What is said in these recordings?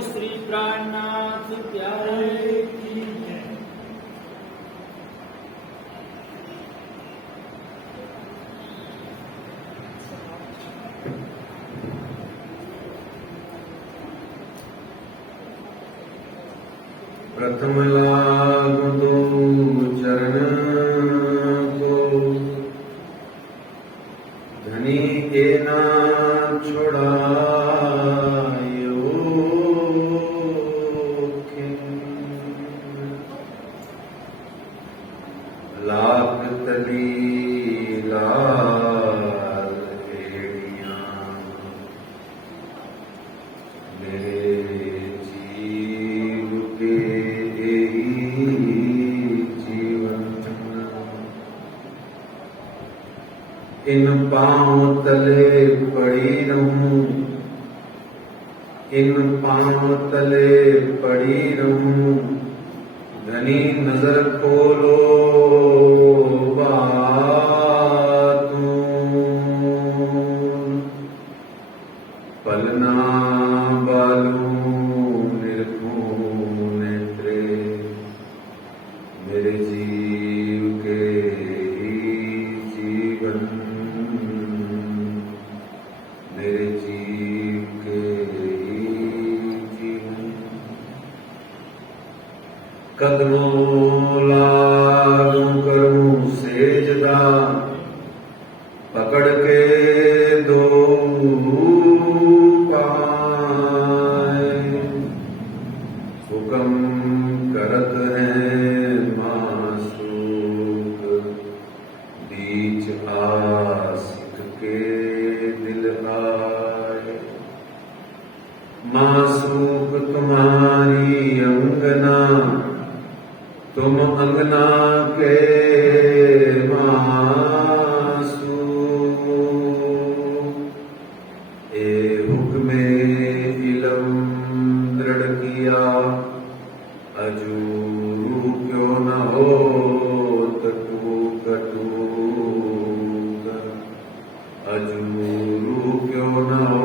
श्री प्राणनाथ प्यारे की जय। प्रथम लागू दो चरण को, धनी के ना छोड़ा लाख तली लाल एड़ियां मेरे जीव के यही जीवन। इन पांव तले पड़ी रहूं, इन पांव तले पड़ी रहूं, धनी नजर खोलो पलना बालू निर्भू नेत्रे मेरे जीव के ही जीवन, मेरे जीव के ही जीवन। कदमों लागू करूं सेजदा, पकड़ के दो पाए, हुक्म करत हैं मासूक, बीच आशिक के दिल आए। मासूक तुम्हारी अंगना, तुम अंगना के मासूक, ए हुक्मे इलम दृढ़ किया, अजूरू क्यों न हो टूक टूक, अजूरू क्यों न हो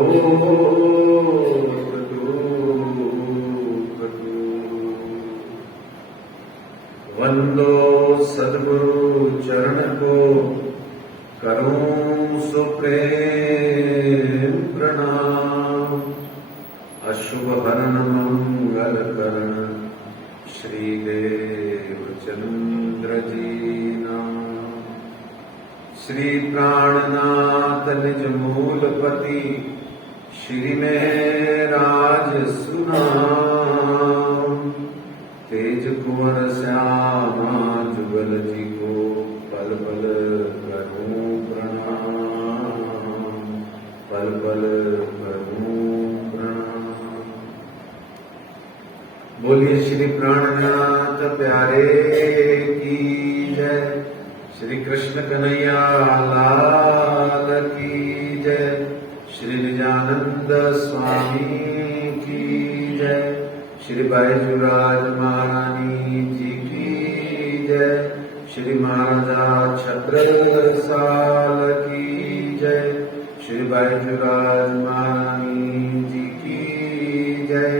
वंदो सद्गुरु चरण को, करूं सुप्रेम प्रणाम। अशुभ हरण मंगल करण, श्री देवचंद्र जी नाम। श्री प्राणनाथ निज मूलपति, श्री में राज सुनाम। तेज कुंवर श्यामा जुगल जी को, पल पल करूं प्रणाम, पल पल करूं प्रणाम। बोलिए श्री प्राणनाथ प्यारे की जय। श्री कृष्ण कन्हैया लाल की जय। श्री निजानंद स्वामी की जय। श्री बैजूराज महारानी जी की जय। श्री महाराजा छत्रसाल की जय। श्री बैजूराज महारानी जी की जय।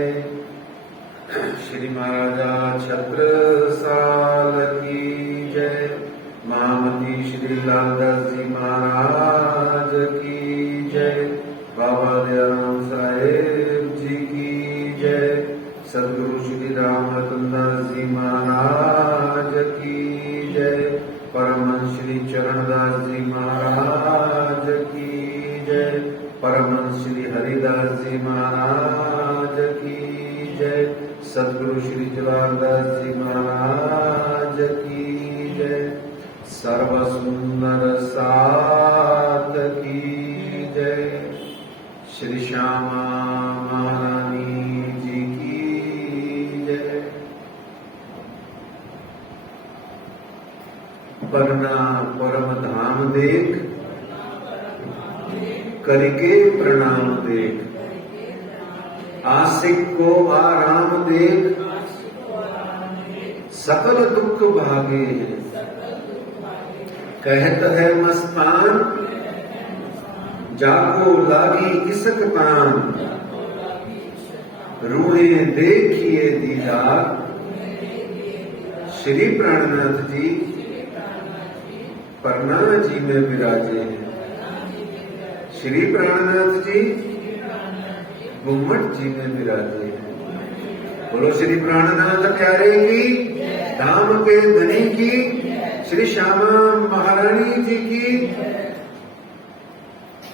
श्री महाराजा छत्रसाल की जय। महामती श्री लालदास जी महाराज की जय। बाबा दयानंद साहेब जी की जय। सदगुरु श्री रामचंद्रदास जी महाराज की जय। परमहंस श्री चरणदास जी महाराज की जय। परमहंस श्री हरिदास जी महाराज की जय। सद्गुरु श्री जवाहरदास जी महाराज की जय। सर्व सुंदर साथ की जय। श्री श्यामा महारानी जी की जय। परना परम धाम देख, करके प्रणाम देख, आशिक को आराम देख, सकल दुख भागे हैं। कहत है मस्तान, जाको लागी इसक तान, रूहे देखिए दीदार। श्री प्राणनाथ जी परना जी में विराजे हैं। श्री प्राणनाथ जी गुम्मट जी में विराजे हैं। बोलो श्री प्राणनाथ प्यारे की, धाम के धनी की, श्री श्यामा महारानी जी की,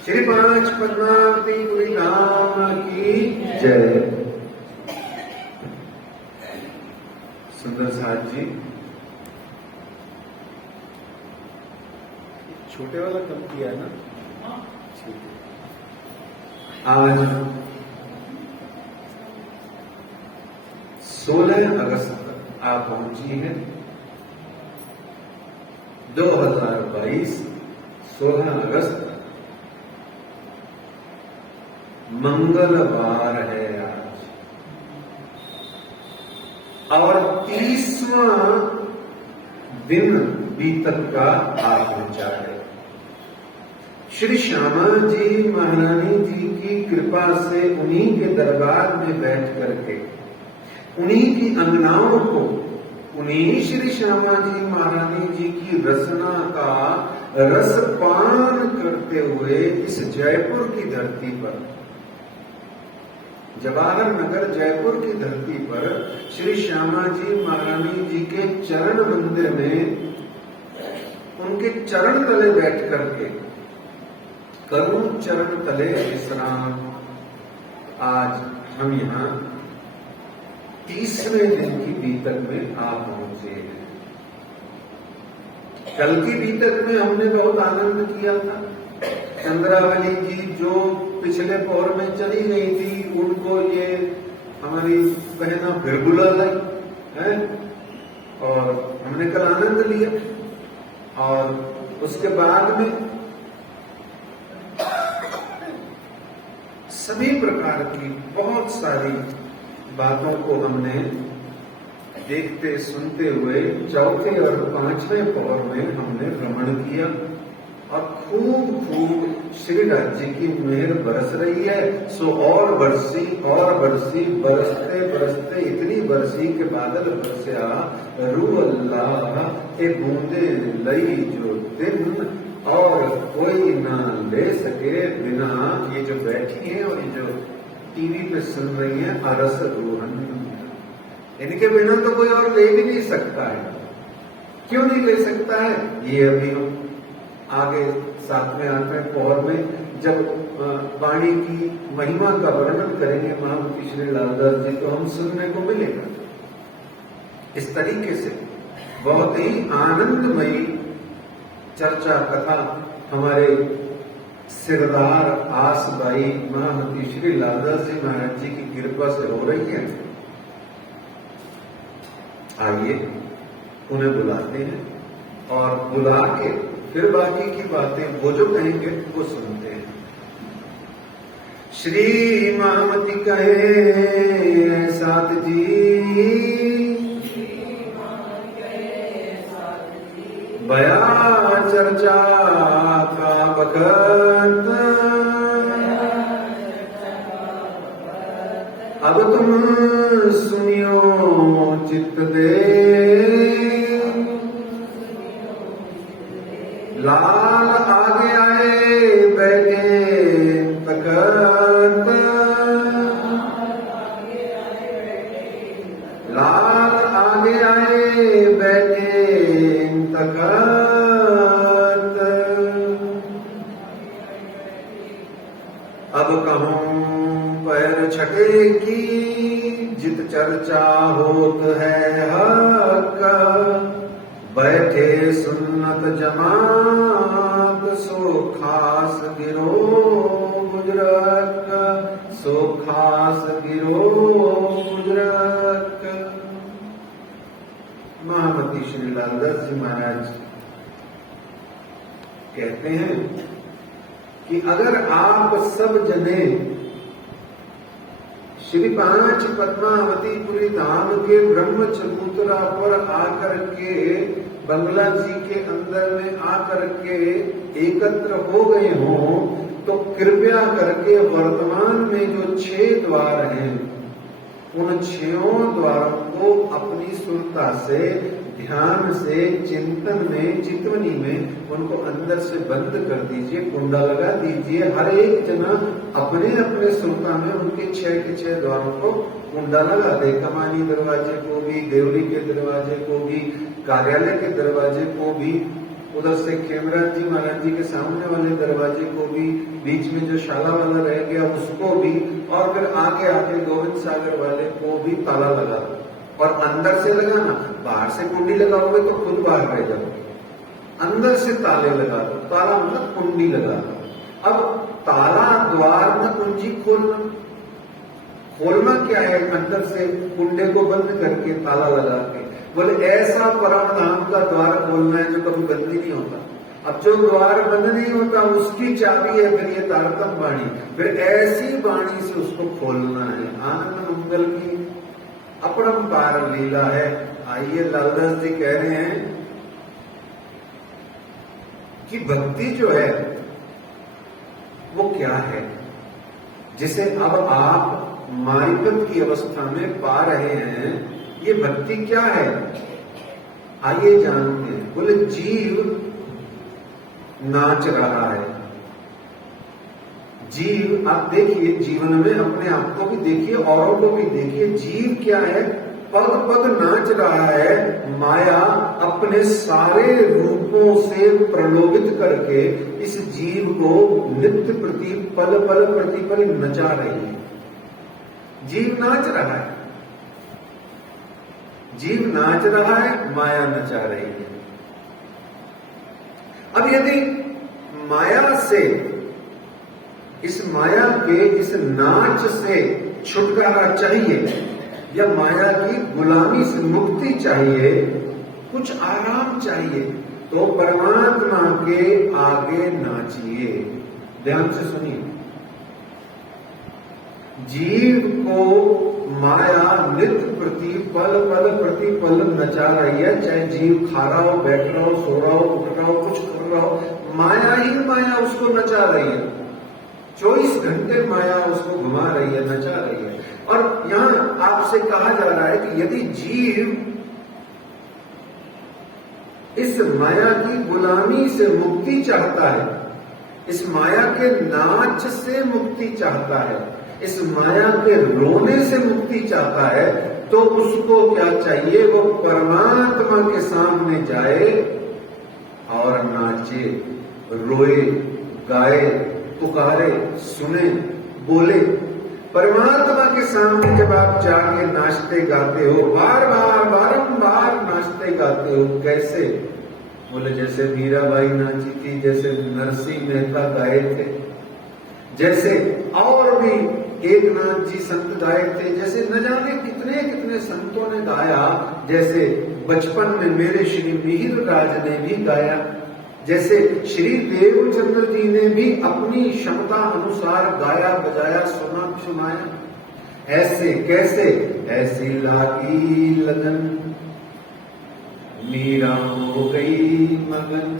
श्री पांच पद्मावती पुरी धाम की जय। सुंदर साथ जी, छोटे वाला कम किया है ना? ठीक है। आज 16 अगस्त आप पहुंची है। 2022 16 अगस्त मंगलवार है आज, और 30वां दिन बीतक का आ पहुंचा है। श्री श्यामा जी महारानी जी की कृपा से उन्हीं के दरबार में बैठ करके, उन्हीं की अंगनाओं को, उन्हीं श्री श्यामा जी महारानी जी की रसना का रसपान करते हुए इस जयपुर की धरती पर, जवाहर नगर जयपुर की धरती पर श्री श्यामा जी महारानी जी के चरण मंदिर में, उनके चरण तले बैठ करके करुण चरण तले विश्राम, आज हम यहाँ 30वें दिन की बीतक में आ पहुंचे हैं। कल की बीतक में हमने बहुत आनंद किया था। चंद्रावली जी जो पिछले पौर में चली गई थी, उनको ये हमारी बहना फिर बुला लाई है, और हमने कल आनंद लिया। और उसके बाद में सभी प्रकार की बहुत सारी बातों को हमने देखते सुनते हुए चौथे और 5वें पौर में हमने भ्रमण किया, और खूब खूब श्री राज्य की मेहर बरस रही है। सो और बरसी बरसते बरसते इतनी बरसी के बादल बरसिया, रू अल्लाह ए बूंदे लई जो दिन, और कोई ना ले सके बिना। ये जो बैठी हैं और ये जो टीवी पे सुन रही हैं, अरस रोहन, इनके बिना तो कोई और ले भी नहीं सकता है। क्यों नहीं ले सकता है? ये अभी हम आगे 7वें 8वें पौर में जब वाणी की महिमा का वर्णन करेंगे महामती श्री लालदास जी, तो हम सुनने को मिलेगा। इस तरीके से बहुत ही आनंदमयी चर्चा कथा हमारे सिरदार आसबाई महामती श्री लालदास जी महाराज जी की कृपा से हो रही है। आइए उन्हें बुलाते हैं, और बुला के फिर बाकी की बातें वो जो कहेंगे वो सुनते हैं। श्री महामती कहे साथ जी, बया चर्चा का वक्त, अब तुम सुनियो चित्त दे, लाल आगे आए बैठे तकत, लाल आगे आए बैठे तकत, अब कहूं पैर छठे की जित चर्चा होत है हक, बैठे सुन्नत जमात, सो खास गिरो गुजरक, सो खास गिरो गुजरक। महामती श्री लालदास जी महाराज कहते हैं कि अगर आप सब जने श्री 5 पद्मावतीपुरी धाम के ब्रह्म चबूतरा पर आकर के बंगला जी के अंदर में आकर के एकत्र हो गए हों, तो कृपया करके वर्तमान में जो 6 द्वार हैं, उन 6 द्वारों को अपनी सुरता से, ध्यान से, चिंतन में, चितवनी में उनको अंदर से बंद कर दीजिए, कुंडा लगा दीजिए। हर एक जना अपने अपने सुरता में उनके 6 के 6 द्वारों को कुंडा लगा दे। कमानी दरवाजे को भी, देवरी के दरवाजे को भी, कार्यालय के दरवाजे को भी, उधर से खेमराज जी महाराज जी के सामने वाले दरवाजे को भी, बीच में जो शाला वाला रह गया उसको भी, और फिर आगे आके गोविंद सागर वाले को भी ताला लगा दो। और अंदर से लगाना, बाहर से कुंडी लगाओगे तो खुद बाहर रह जाओगे, अंदर से ताले लगा दो। ताला मतलब कुंडी लगा दो। अब ताला द्वार में कुंजी खोलना, खोलना क्या है? अंदर से कुंडे को बंद करके ताला लगा के, बोले ऐसा परम धाम का द्वार खोलना है जो कभी बंद ही नहीं होता। अब जो द्वार बंद नहीं होता उसकी चाबी है फिर ये तारतम वाणी, फिर ऐसी वाणी से उसको खोलना है। आनंद मंगल की अपरंपार लीला है। आइए लालदास जी कह रहे हैं कि भक्ति जो है वो क्या है, जिसे अब आप मारिफत की अवस्था में पा रहे हैं। ये भक्ति क्या है? आइए जानते हैं। बोले जीव नाच रहा है। जीव, आप देखिए जीवन में अपने आप को भी देखिए, औरों को भी देखिए। जीव क्या है? पग पग नाच रहा है। माया अपने सारे रूपों से प्रलोभित करके इस जीव को नित्य प्रति पल पल प्रतिपल नचा रही है। जीव नाच रहा है, जीव नाच रहा है, माया नचा रही है। अब यदि माया से, इस माया के इस नाच से छुटकारा चाहिए या माया की गुलामी से मुक्ति चाहिए, कुछ आराम चाहिए, तो परमात्मा के आगे नाचिए। ध्यान से सुनिए। जीव को माया नित्य प्रति पल पल प्रति पल नचा रही है। चाहे जीव खा रहा हो, बैठ रहा हो, सो रहा हो, उठ रहा हो, कुछ कर रहा हो, माया ही माया उसको नचा रही है। 24 घंटे माया उसको घुमा रही है, नचा रही है। और यहां आपसे कहा जा रहा है कि यदि जीव इस माया की गुलामी से मुक्ति चाहता है, इस माया के नाच से मुक्ति चाहता है, इस माया के रोने से मुक्ति चाहता है, तो उसको क्या चाहिए? वो परमात्मा के सामने जाए और नाचे, रोए, गाए, पुकारे, सुने, बोले। परमात्मा के सामने जब आप जाके नाचते गाते हो, बार बार बारंबार नाचते गाते हो, कैसे? बोले जैसे मीराबाई नाची थी, जैसे नरसिंह मेहता गाए थे, जैसे और भी एकनाथ जी संत गाए थे, जैसे न जाने कितने कितने संतों ने गाया, जैसे बचपन में मेरे श्री मिहिर राज ने भी गाया, जैसे श्री देवचंद्र जी ने भी अपनी क्षमता अनुसार गाया, बजाया, सुनाया। ऐसे कैसे? ऐसी लागी लगन, मीरा हो गई मगन,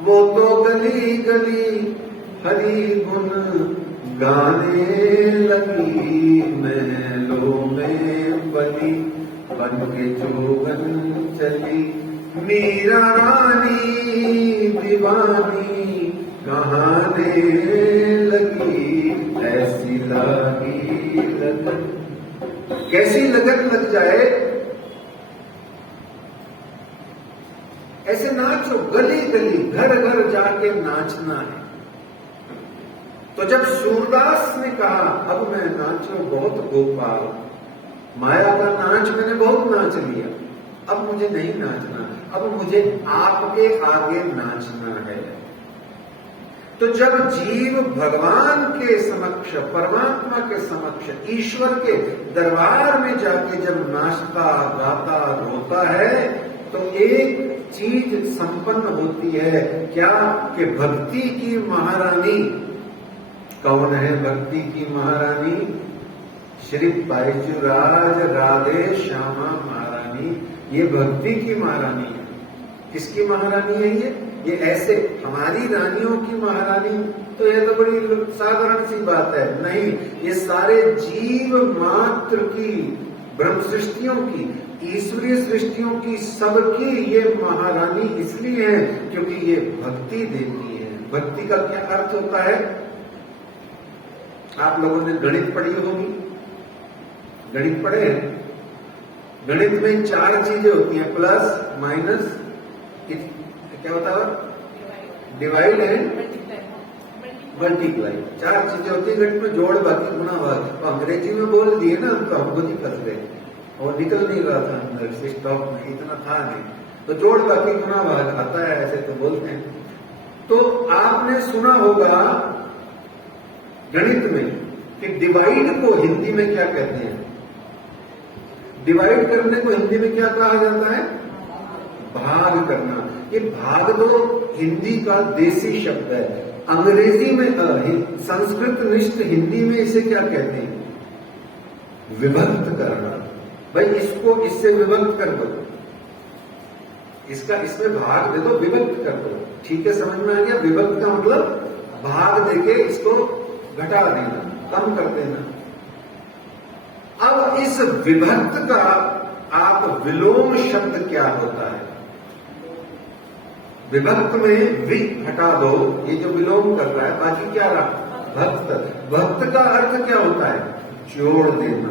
वो तो गली गली हरि गुण गाने लगी, महलों में बनी बन के जोगन चली, मीरा रानी दीवानी कहाने लगी, ऐसी लगी लगन। कैसी लगन लग जाए? ऐसे नाचो, गली गली घर घर जाके नाचना है। तो जब सूरदास ने कहा अब मैं नाचो बहुत गोपाल, माया का नाच मैंने बहुत नाच लिया, अब मुझे नहीं नाचना, अब मुझे आपके आगे नाचना है। तो जब जीव भगवान के समक्ष, परमात्मा के समक्ष, ईश्वर के दरबार में जाके जब नाचता, गाता, रोता है, तो एक चीज संपन्न होती है क्या, कि भक्ति की महारानी कौन है? भक्ति की महारानी श्री बैजूराज राधे श्यामा महारानी, ये भक्ति की महारानी है। किसकी महारानी है ये ऐसे हमारी रानियों की महारानी? तो यह तो बड़ी साधारण सी बात है। नहीं, ये सारे जीव मात्र की, ब्रह्म सृष्टियों की, ईश्वरीय सृष्टियों की, सबकी ये महारानी इसलिए है क्योंकि ये भक्ति देती है। भक्ति का क्या अर्थ होता है? आप लोगों ने गणित पढ़ी होगी, गणित पढ़े हैं? गणित में 4 चीजें होती हैं, प्लस माइनस, क्या होता है? Divide and multiply. 4 चीजें होती है गणित में, जोड़, बाकी, गुणा, भाग। तो अंग्रेजी में बोल दिए ना तो हम खुद ही फंस गए और निकल नहीं रहा था अंदर से, स्टॉक में इतना था नहीं। तो जोड़, बाकी, गुणा, भाग आता है, ऐसे तो बोलते हैं। तो आपने सुना होगा गणित में कि डिवाइड को हिंदी में क्या कहते हैं? डिवाइड करने को हिंदी में क्या कहा जाता है? भाग करना। ये भाग दो हिंदी का देसी शब्द है। अंग्रेजी में, संस्कृत निष्ठ हिंदी में इसे क्या कहते हैं? विभक्त करना। भाई इसको इससे विभक्त कर दो, इसका इसमें भाग दे दो, विभक्त कर दो। ठीक है, समझ में आ गया? विभक्त का मतलब भाग देके इसको घटा देना, कम कर देना। अब इस विभक्त का आप विलोम शब्द क्या होता है? विभक्त में वि हटा दो, ये जो विलोम कर रहा है, बाकी क्या रहा? भक्त। भक्त का अर्थ क्या होता है? जोड़ देना।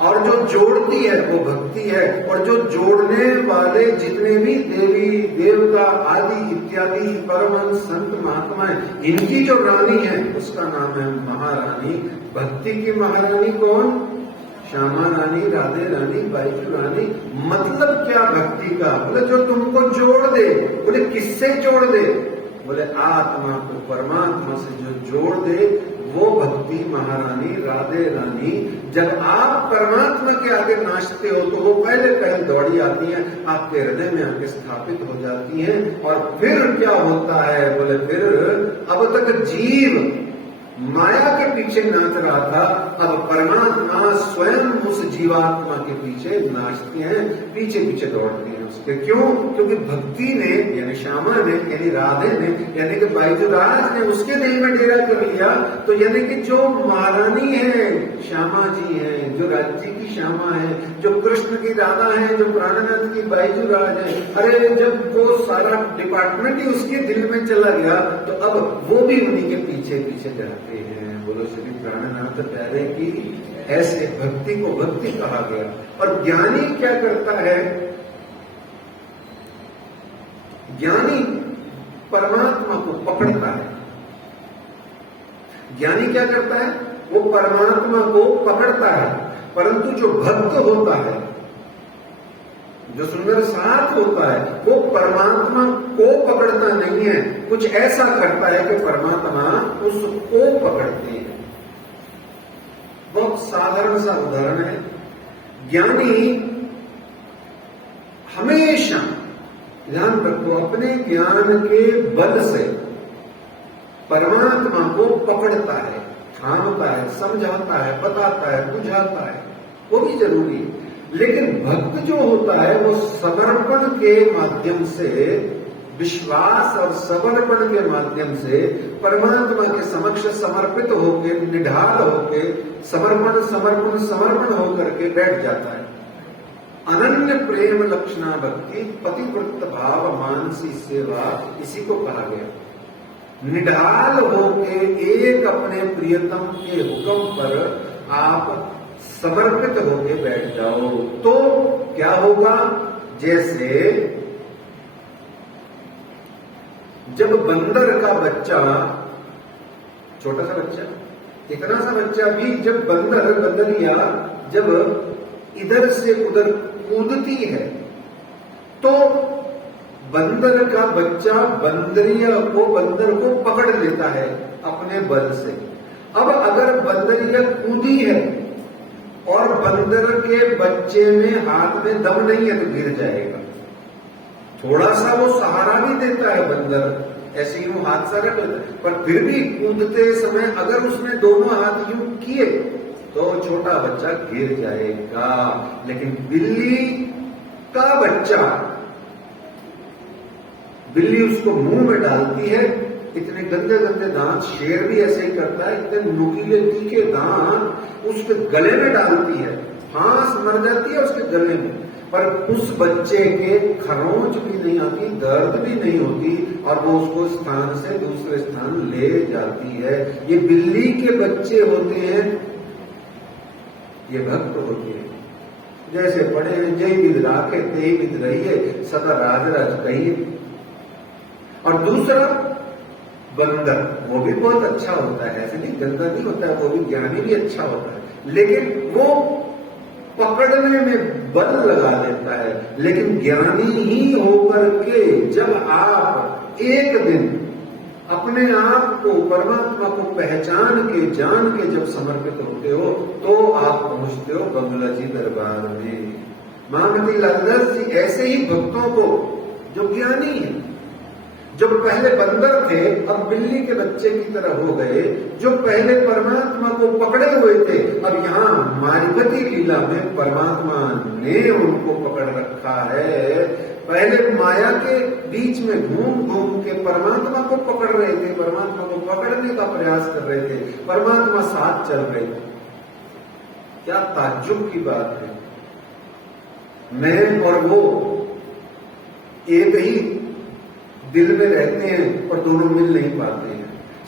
और जो जोड़ती है वो भक्ति है, और जो जोड़ने वाले जितने भी देवी देवता आदि इत्यादि परमहंस संत महात्माएं, इनकी जो रानी है उसका नाम है महारानी। भक्ति की महारानी कौन? श्यामा रानी, राधे रानी, बैजू रानी। मतलब क्या भक्ति का? बोले जो तुमको जोड़ दे। बोले किससे जोड़ दे? बोले आत्मा को परमात्मा से जो जोड़ दे वो भक्ति महारानी, राधे रानी। जब आप परमात्मा के आगे नाचते हो तो वो पहले दौड़ी आती है, आपके हृदय में आके स्थापित हो जाती है। और फिर क्या होता है? बोले फिर अब तक जीव माया के पीछे नाच रहा था, अब परमात्मा स्वयं उस जीवात्मा के पीछे नाचते हैं, पीछे पीछे दौड़ते हैं उसके। क्यों? क्योंकि भक्ति ने, यानी श्यामा ने, यानी राधे ने, यानी कि बैजूराज ने उसके देह में डेरा कर लिया। तो यानी कि जो महारानी है श्यामा जी है, जो राज्य की श्यामा है, जो कृष्ण की राधा है, जो प्राणनाथ की बैजूराज है, अरे जब वो सारा डिपार्टमेंट ही उसके दिल में चला गया तो अब वो भी उन्हीं के पीछे पीछे जाते हैं। बोलो श्री प्राणनाथ प्यारे की ऐसे भक्ति को भक्ति कहा गया। और ज्ञानी क्या करता है? ज्ञानी परमात्मा को पकड़ता है। ज्ञानी क्या करता है? वो परमात्मा को पकड़ता है। परंतु जो भक्त होता है, जो सुंदर साथ होता है, वो परमात्मा को पकड़ता नहीं है, कुछ ऐसा करता है कि परमात्मा उसको पकड़ती है। बहुत साधारण सा उदाहरण है। ज्ञानी हमेशा, ध्यान रखो, अपने ज्ञान के बल से परमात्मा को पकड़ता है, थामता है, समझाता है, बताता है, बुझाता है, वो भी जरूरी है। लेकिन भक्त जो होता है वो समर्पण के माध्यम से, विश्वास और समर्पण के माध्यम से परमात्मा के समक्ष समर्पित होकर, निढाल होकर, समर्पण समर्पण समर्पण होकर के बैठ जाता है। अनन्य प्रेम लक्षणा भक्ति, पतिव्रत भाव मानसी सेवा, इसी को कहा गया। निढाल होके एक अपने प्रियतम के हुक्म पर आप समर्पित होके बैठ जाओ तो क्या होगा? जैसे जब बंदर का बच्चा, छोटा सा बच्चा, इतना सा बच्चा भी जब बंदरिया जब इधर से उधर कूदती है तो बंदर का बच्चा बंदर को पकड़ लेता है अपने बल से। अब अगर बंदरिया कूदी है और बंदर के बच्चे में हाथ में दम नहीं है तो गिर जाएगा। थोड़ा सा वो सहारा भी देता है बंदर, ऐसे ही वो हाथ सा रख लेता है, पर फिर भी कूदते समय अगर उसने दोनों हाथ यूं किए तो छोटा बच्चा गिर जाएगा। लेकिन बिल्ली का बच्चा, बिल्ली उसको मुंह में डालती है, इतने गंदे गंदे दांत, शेर भी ऐसे ही करता है, इतने नुकीले तीखे दांत उसके गले में डालती है, फांस मर जाती है उसके गले में, पर उस बच्चे के खरोंच भी नहीं आती, दर्द भी नहीं होती और वो उसको स्थान से दूसरे स्थान ले जाती है। ये बिल्ली के बच्चे होते हैं, ये भक्त होते हैं। जैसे पढ़े जय विद राखे ते विद रहिए, सदा राज राज कहिए। और दूसरा बंदर, वो भी बहुत अच्छा होता है, ऐसे नहीं गंदा नहीं होता है, वो भी ज्ञानी भी अच्छा होता है, लेकिन वो पकड़ने में बल लगा देता है। लेकिन ज्ञानी ही होकर के जब आप एक दिन अपने आप को परमात्मा को पहचान के जान के जब समर्पित होते हो तो आप पहुंचते हो बंगला जी दरबार में। महामती लालदास जी ऐसे ही भक्तों को जो ज्ञानी है, जो पहले बंदर थे अब बिल्ली के बच्चे की तरह हो गए, जो पहले परमात्मा को पकड़े हुए थे अब यहाँ मारिपति लीला में परमात्मा ने उनको पकड़ रखा है। पहले माया के बीच में घूम घूम के परमात्मा को पकड़ रहे थे, परमात्मा को पकड़ने का प्रयास कर रहे थे, परमात्मा साथ चल रहे थे। क्या ताज्जुब की बात है, मैं और वो एक ही दिल में रहते हैं और दोनों मिल नहीं पाते हैं।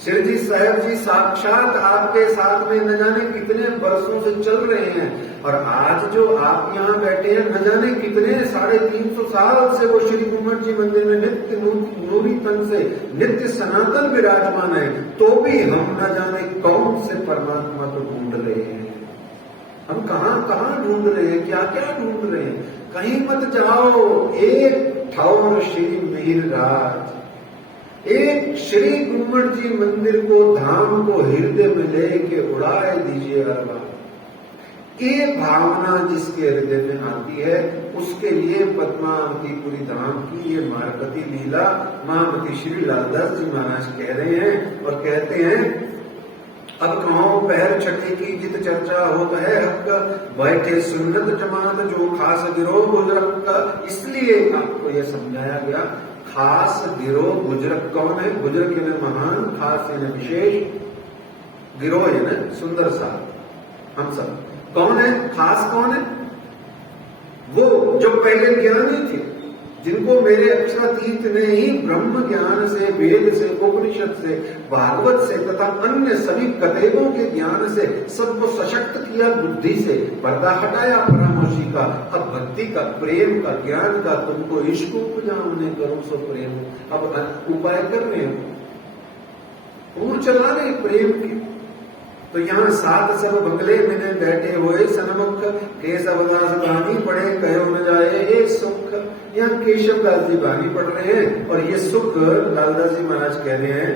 श्री जी साहब जी साक्षात आपके साथ में न जाने कितने वर्षों से चल रहे हैं और आज जो आप यहाँ बैठे हैं न जाने कितने 350 साल से वो श्री घूमट जी मंदिर में नित्य नूरी तन से नित्य सनातन विराजमान है, तो भी हम न जाने कौन से परमात्मा को ढूंढ रहे हैं। हम कहाँ कहाँ ढूंढ रहे हैं, क्या क्या ढूंढ रहे हैं। कहीं मत जाओ, एक ठौर श्री मिहिर राज, एक श्री घूमट जी मंदिर को धाम को हृदय में लेके उड़ाए दीजिए अरबा। ये भावना जिसके हृदय में आती है उसके लिए पद्मावतीपुरी धाम की ये मारपति लीला महामती श्री लालदास जी महाराज कह रहे हैं और कहते हैं, अब कहो पहर छठी की जित चर्चा होत है हक, बैठे सुन्नत जमात जो खास गिरोह बुजुर्ग का। इसलिए आपको यह समझाया गया, खास गिरोह बुजुर्ग कौन है? बुजुर्ग यानी महान, खास यानी विशेष, गिरोह यानी सुंदर सा। हम सब कौन है? खास कौन है? वो जो पहले ज्ञानी थे, जिनको मेरे अक्षरातीत ने ही ब्रह्म ज्ञान से, वेद से, उपनिषद से, भागवत से तथा अन्य सभी कतेबों के ज्ञान से सबको सशक्त किया, बुद्धि से पर्दा हटाया परामर्शी का। अब भक्ति का, प्रेम का, ज्ञान का, तुमको इश्क उपजाने करो सो प्रेम। अब उपाय कर रहे हैं, पूर चला रहे प्रेम के। तो यहाँ सात सब बंगले में बैठे हुए सनमुख केशवदास बानी पढ़े कहो न जाए ये सुख। यहाँ केशवदास जी बानी पढ़ रहे हैं और ये सुख लालदास जी महाराज कह रहे हैं,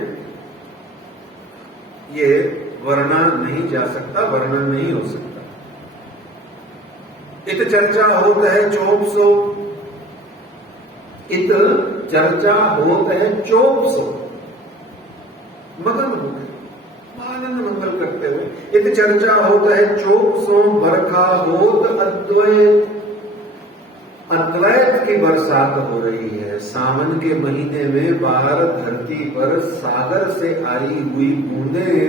ये वर्णा नहीं जा सकता, वर्णन नहीं हो सकता। इत चर्चा होत है 2400, इत चर्चा होत है 2400, मगन हो गए आनंद मंगल करते हुए। इत चर्चा होता है 2400 बरखा होत अद्वैत, अद्वैत की बरसात हो रही है। सावन के महीने में बाहर धरती पर सागर से आई हुई बूंदें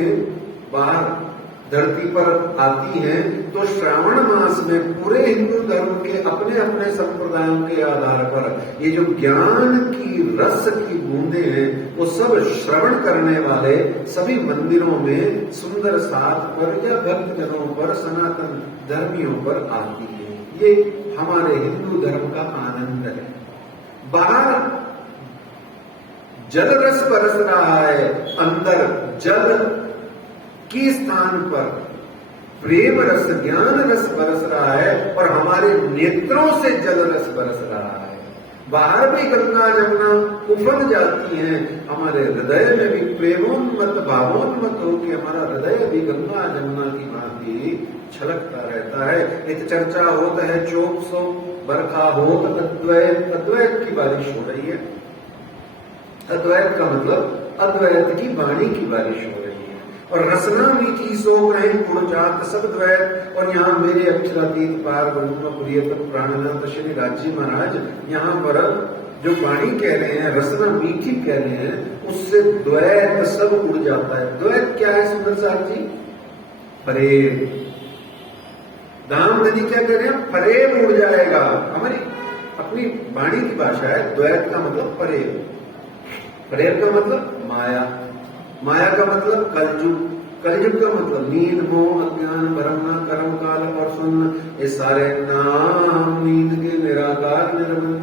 बाहर धरती पर आती हैं, तो श्रावण मास में पूरे हिंदू धर्म के अपने अपने संप्रदायों के आधार पर ये जो ज्ञान की रस की बूंदें हैं वो सब श्रवण करने वाले सभी मंदिरों में सुंदर साथ पर या भक्तजनों पर, सनातन धर्मियों पर आती है। ये हमारे हिंदू धर्म का आनंद है। बाहर जल रस बरस रहा है, अंदर जल के स्थान पर प्रेम रस ज्ञान रस बरस रहा है और हमारे नेत्रों से जल रस बरस रहा है। बाहर भी गंगा जमुना उफल जाती हैं, हमारे हृदय में भी प्रेमोन्मत भावोन्मत होकर हमारा हृदय भी गंगा जमुना की भांति छलकता रहता है। इत चर्चा होता है चोक सो बरखा हो अद्वैत, अद्वैत की बारिश हो रही है। अद्वैत का मतलब अद्वैत की वाणी की बारिश हो रही है। और रसना मीठी सो रहे गुणजात सब द्वैत। और यहाँ मेरे अक्षरातीत पार ब्रह्म प्रियतम प्राणनाथ श्री राजी महाराज यहाँ पर जो वाणी कह रहे हैं, रसना मीठी कह रहे हैं, उससे द्वैत सब उड़ जाता है। द्वैत क्या है सुंदर साहब जी? प्रेम। दाम नदी क्या कह रहे हैं? प्रेम उड़ जाएगा। हमारी अपनी वाणी की भाषा है। द्वैत का मतलब प्रेम, प्रेम का मतलब माया, माया का मतलब कलयुग, कलयुग का मतलब नींद मोह अज्ञान भ्रमणा कर्म काल और सुन्न, ये सारे नाम नींद के निराकार निर्मल।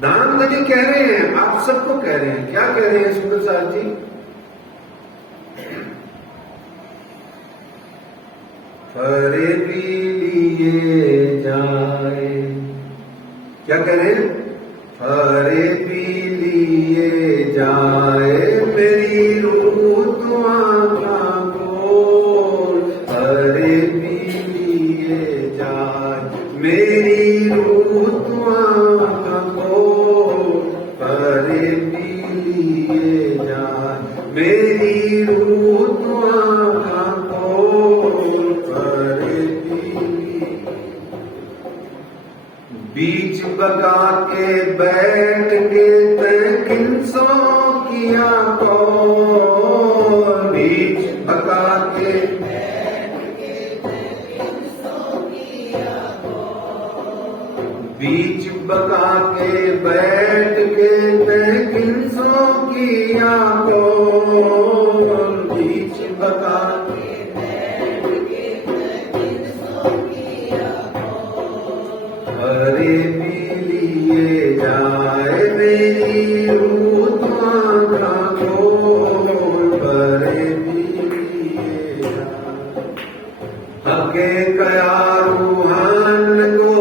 दाम नदी कह रहे हैं, आप सबको कह रहे हैं। क्या कह रहे हैं सुंदर साहब जी? फरे पी लिए जाए। क्या कह रहे हैं? फरे पी लिए जाए मेरी रूह तुम्हारा बोल। फरे पी लिए जाए मेरी रूह तुम्हारा बोल। फरे पी लिए जाए मेरी रूह तुम्हारा बोल। फरे बीच बगा के बैठ के तय किंसो किया कौन। बीच बगा के बीच बगा के बैठ के तय किंसो किया कौन। बीच बगा फरे पी लिए जाए मेरी रूह तुम्हारा बोल। फरे पी लिए जाए हके कया रूहान को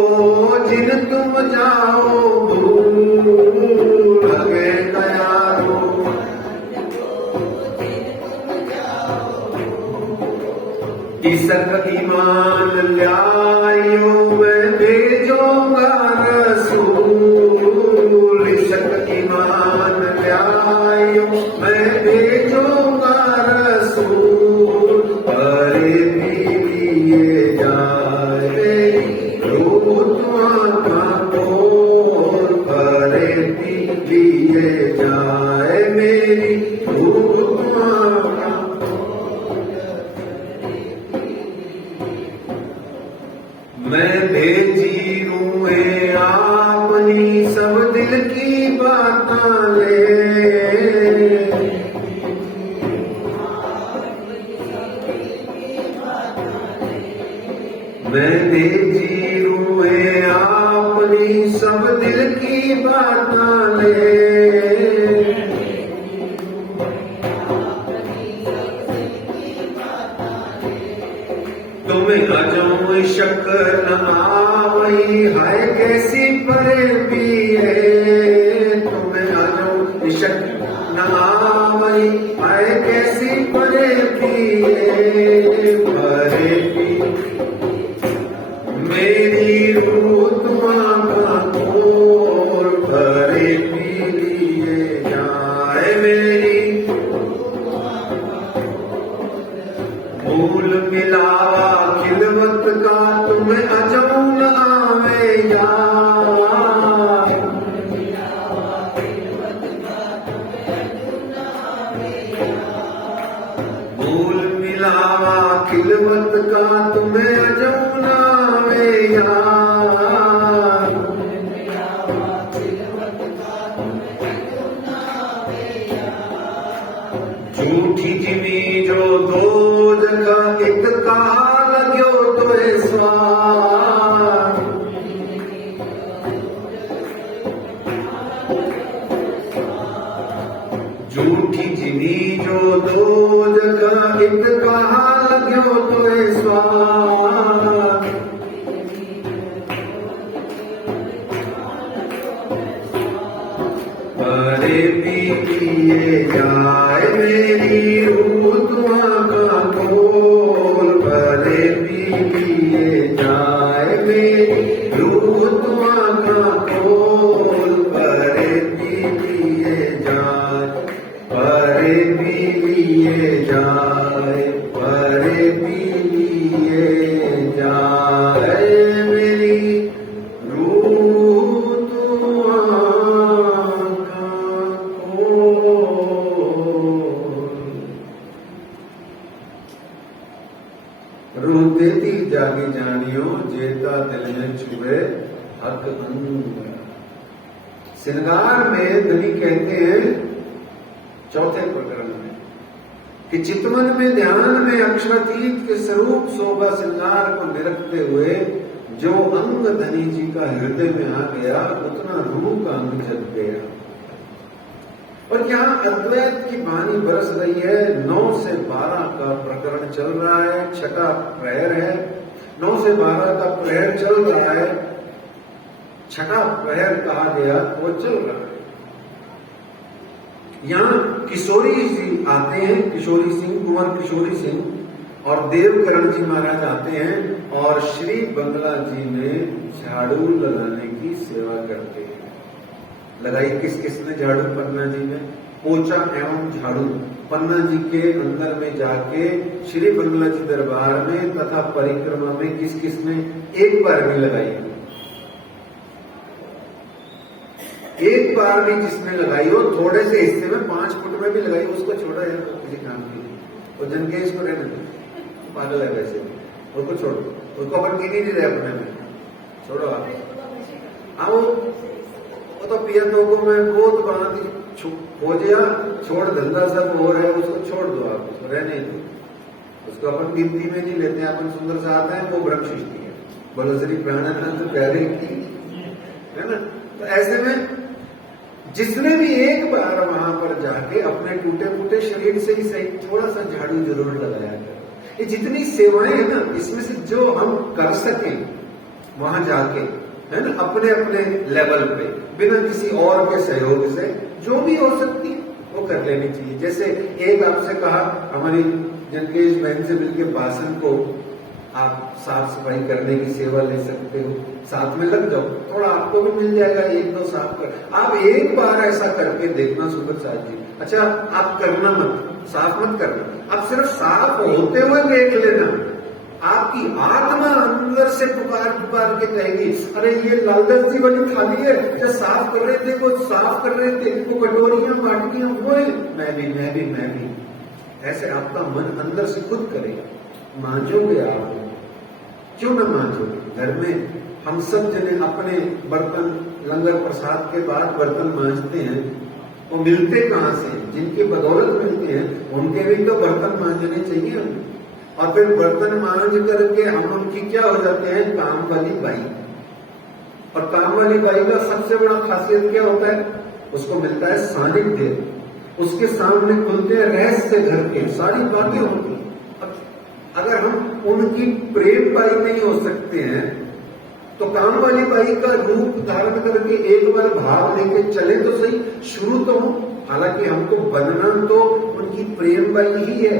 जिन तुम जाओ भूल। हके कया इसक ईमान ल्यायो मैं भेजूंगा रसूल। इसक ईमान ल्यायो मैं भेजूंगा रसूल। फरे पी लिए जाए रूह तुम्हारा बोल। फरे पी लिए जाए मेरी रूह तुम्हारा। मैं भेजी रूहे आपनी सब दिल की बातां ले। मैं भेजी रूहे आपनी सब दिल की बातां ले। तुम्हें अजो शक न आवई है कैसी परे पिए। तुम्हें अजो शक न आवई है कैसी परे पिए। परे पी मेरी रूह तुम्हारा बोल। परे पी लिए जाए मेरी भूल मिलावा खिलवत का तुम्हें अजो न आवे यार। भूल मिलावा खिलवत का तुम्हें अजो न आवे यार। झूठी जिमी जो दो जगह एक कहा लग्यो तो स्वार। लिए जाए मेरी रूह तुआ का खोल, परे पी लिए जाए मेरी रूह तुआ का खोल, परे पी लिए जाए, परे पी लिए जाए, परे पी लिए जाए मेरी रूह तुआ का खोल। रूह देती जागी जानियो, जेता दिल में छुए हक अंग। श्रृंगार में धनी कहते हैं चौथे प्रकरण में कि चितवन में ध्यान में अक्षरातीत के स्वरूप शोभा श्रृंगार को निरखते हुए जो अंग धनी जी का हृदय में आ गया, उतना रूह का अंग जग गया। और यहाँ अद्वैत की वाणी बरस रही है। 9 से 12 का प्रकरण चल रहा है, छठा प्रहर है। 9 से 12 का प्रहर चल रहा है, छठा प्रहर कहा गया वो चल रहा है। यहाँ किशोरी जी आते हैं, किशोरी सिंह, कुंवर किशोरी सिंह और देवकरण जी महाराज आते हैं और श्री बंगला जी में झाड़ू लगाने की सेवा करते हैं। लगाई किस किसने झाड़ू? पन्ना जी में पोछा एवं झाड़ू पन्ना जी के अंदर में जाके श्री बंगला जी दरबार में तथा परिक्रमा में किस किसने एक बार भी लगाई? एक बार भी जिसने लगाई हो, थोड़े से हिस्से में 5 फुट में भी लगाई, उसको छोड़ा है किसी काम की। और जनकेश को रहने दो, पागल है वैसे, उसको छोड़ो, उसको अपन गिन ही नहीं रहे अपने में, छोड़ो आप। हाँ वो तो पिया तो को मैं बहुत बात खोजिया, छोड़ धंधा सब हो रहा है, उसको छोड़ दो आप, उसको रहने दो, उसको अपन गिनती में नहीं लेते हैं। अपन सुंदर से आते हैं, वो ब्रह्म सृष्टि है, बोलो श्री प्राणानंद प्यारे की, है ना। तो ऐसे में जिसने भी एक बार वहां पर जाके अपने टूटे फूटे शरीर से ही सही थोड़ा सा झाड़ू जरूर लगाया करे। ये जितनी सेवाएं है ना, इसमें से जो हम कर सके वहां जाके, है ना, अपने अपने लेवल पे बिना किसी और के सहयोग से जो भी हो सकती है वो कर लेनी चाहिए। जैसे एक आपसे कहा, हमारी जनकेश बहन से मिलकर बासन को आप साफ सफाई करने की सेवा ले सकते हो, साथ में लग जाओ, थोड़ा आपको भी मिल जाएगा, 1-2 साफ कर। आप एक बार ऐसा करके देखना सुब्रत साथ जी। अच्छा, आप करना मत, साफ मत करना, आप सिर्फ साफ होते हुए देख लेना। आपकी आत्मा अंदर से पुकार पुकार के कहेगी, अरे ये लालदत जी बड़ी खाली है, जब साफ कर रहे थे, वो साफ कर रहे थे, वो कटोरियां बाटियां वो है, मैं भी। ऐसे आपका मन अंदर से खुद करेगा। मांझोगे आप, क्यों न मांझोगे? घर में हम सब जने अपने बर्तन लंगर प्रसाद के बाद बर्तन मांजते हैं, वो मिलते कहाँ से? जिनके बदौलत मिलते हैं उनके भी तो बर्तन मांजने चाहिए। और फिर बर्तन मांज करके हम उनकी क्या हो जाते हैं? काम वाली बाई। और काम वाली बाई का सबसे बड़ा खासियत क्या होता है? उसको मिलता है सानिध्य, उसके सामने खुलते हैं रहस्य घर के, सारी बातें होती। अगर हम उनकी प्रेम बाई नहीं हो सकते हैं तो काम वाली बाई का रूप धारण करके एक बार भाव लेके चले तो सही, शुरू तो हो। हालांकि हमको बनना तो उनकी प्रेम बाई ही है,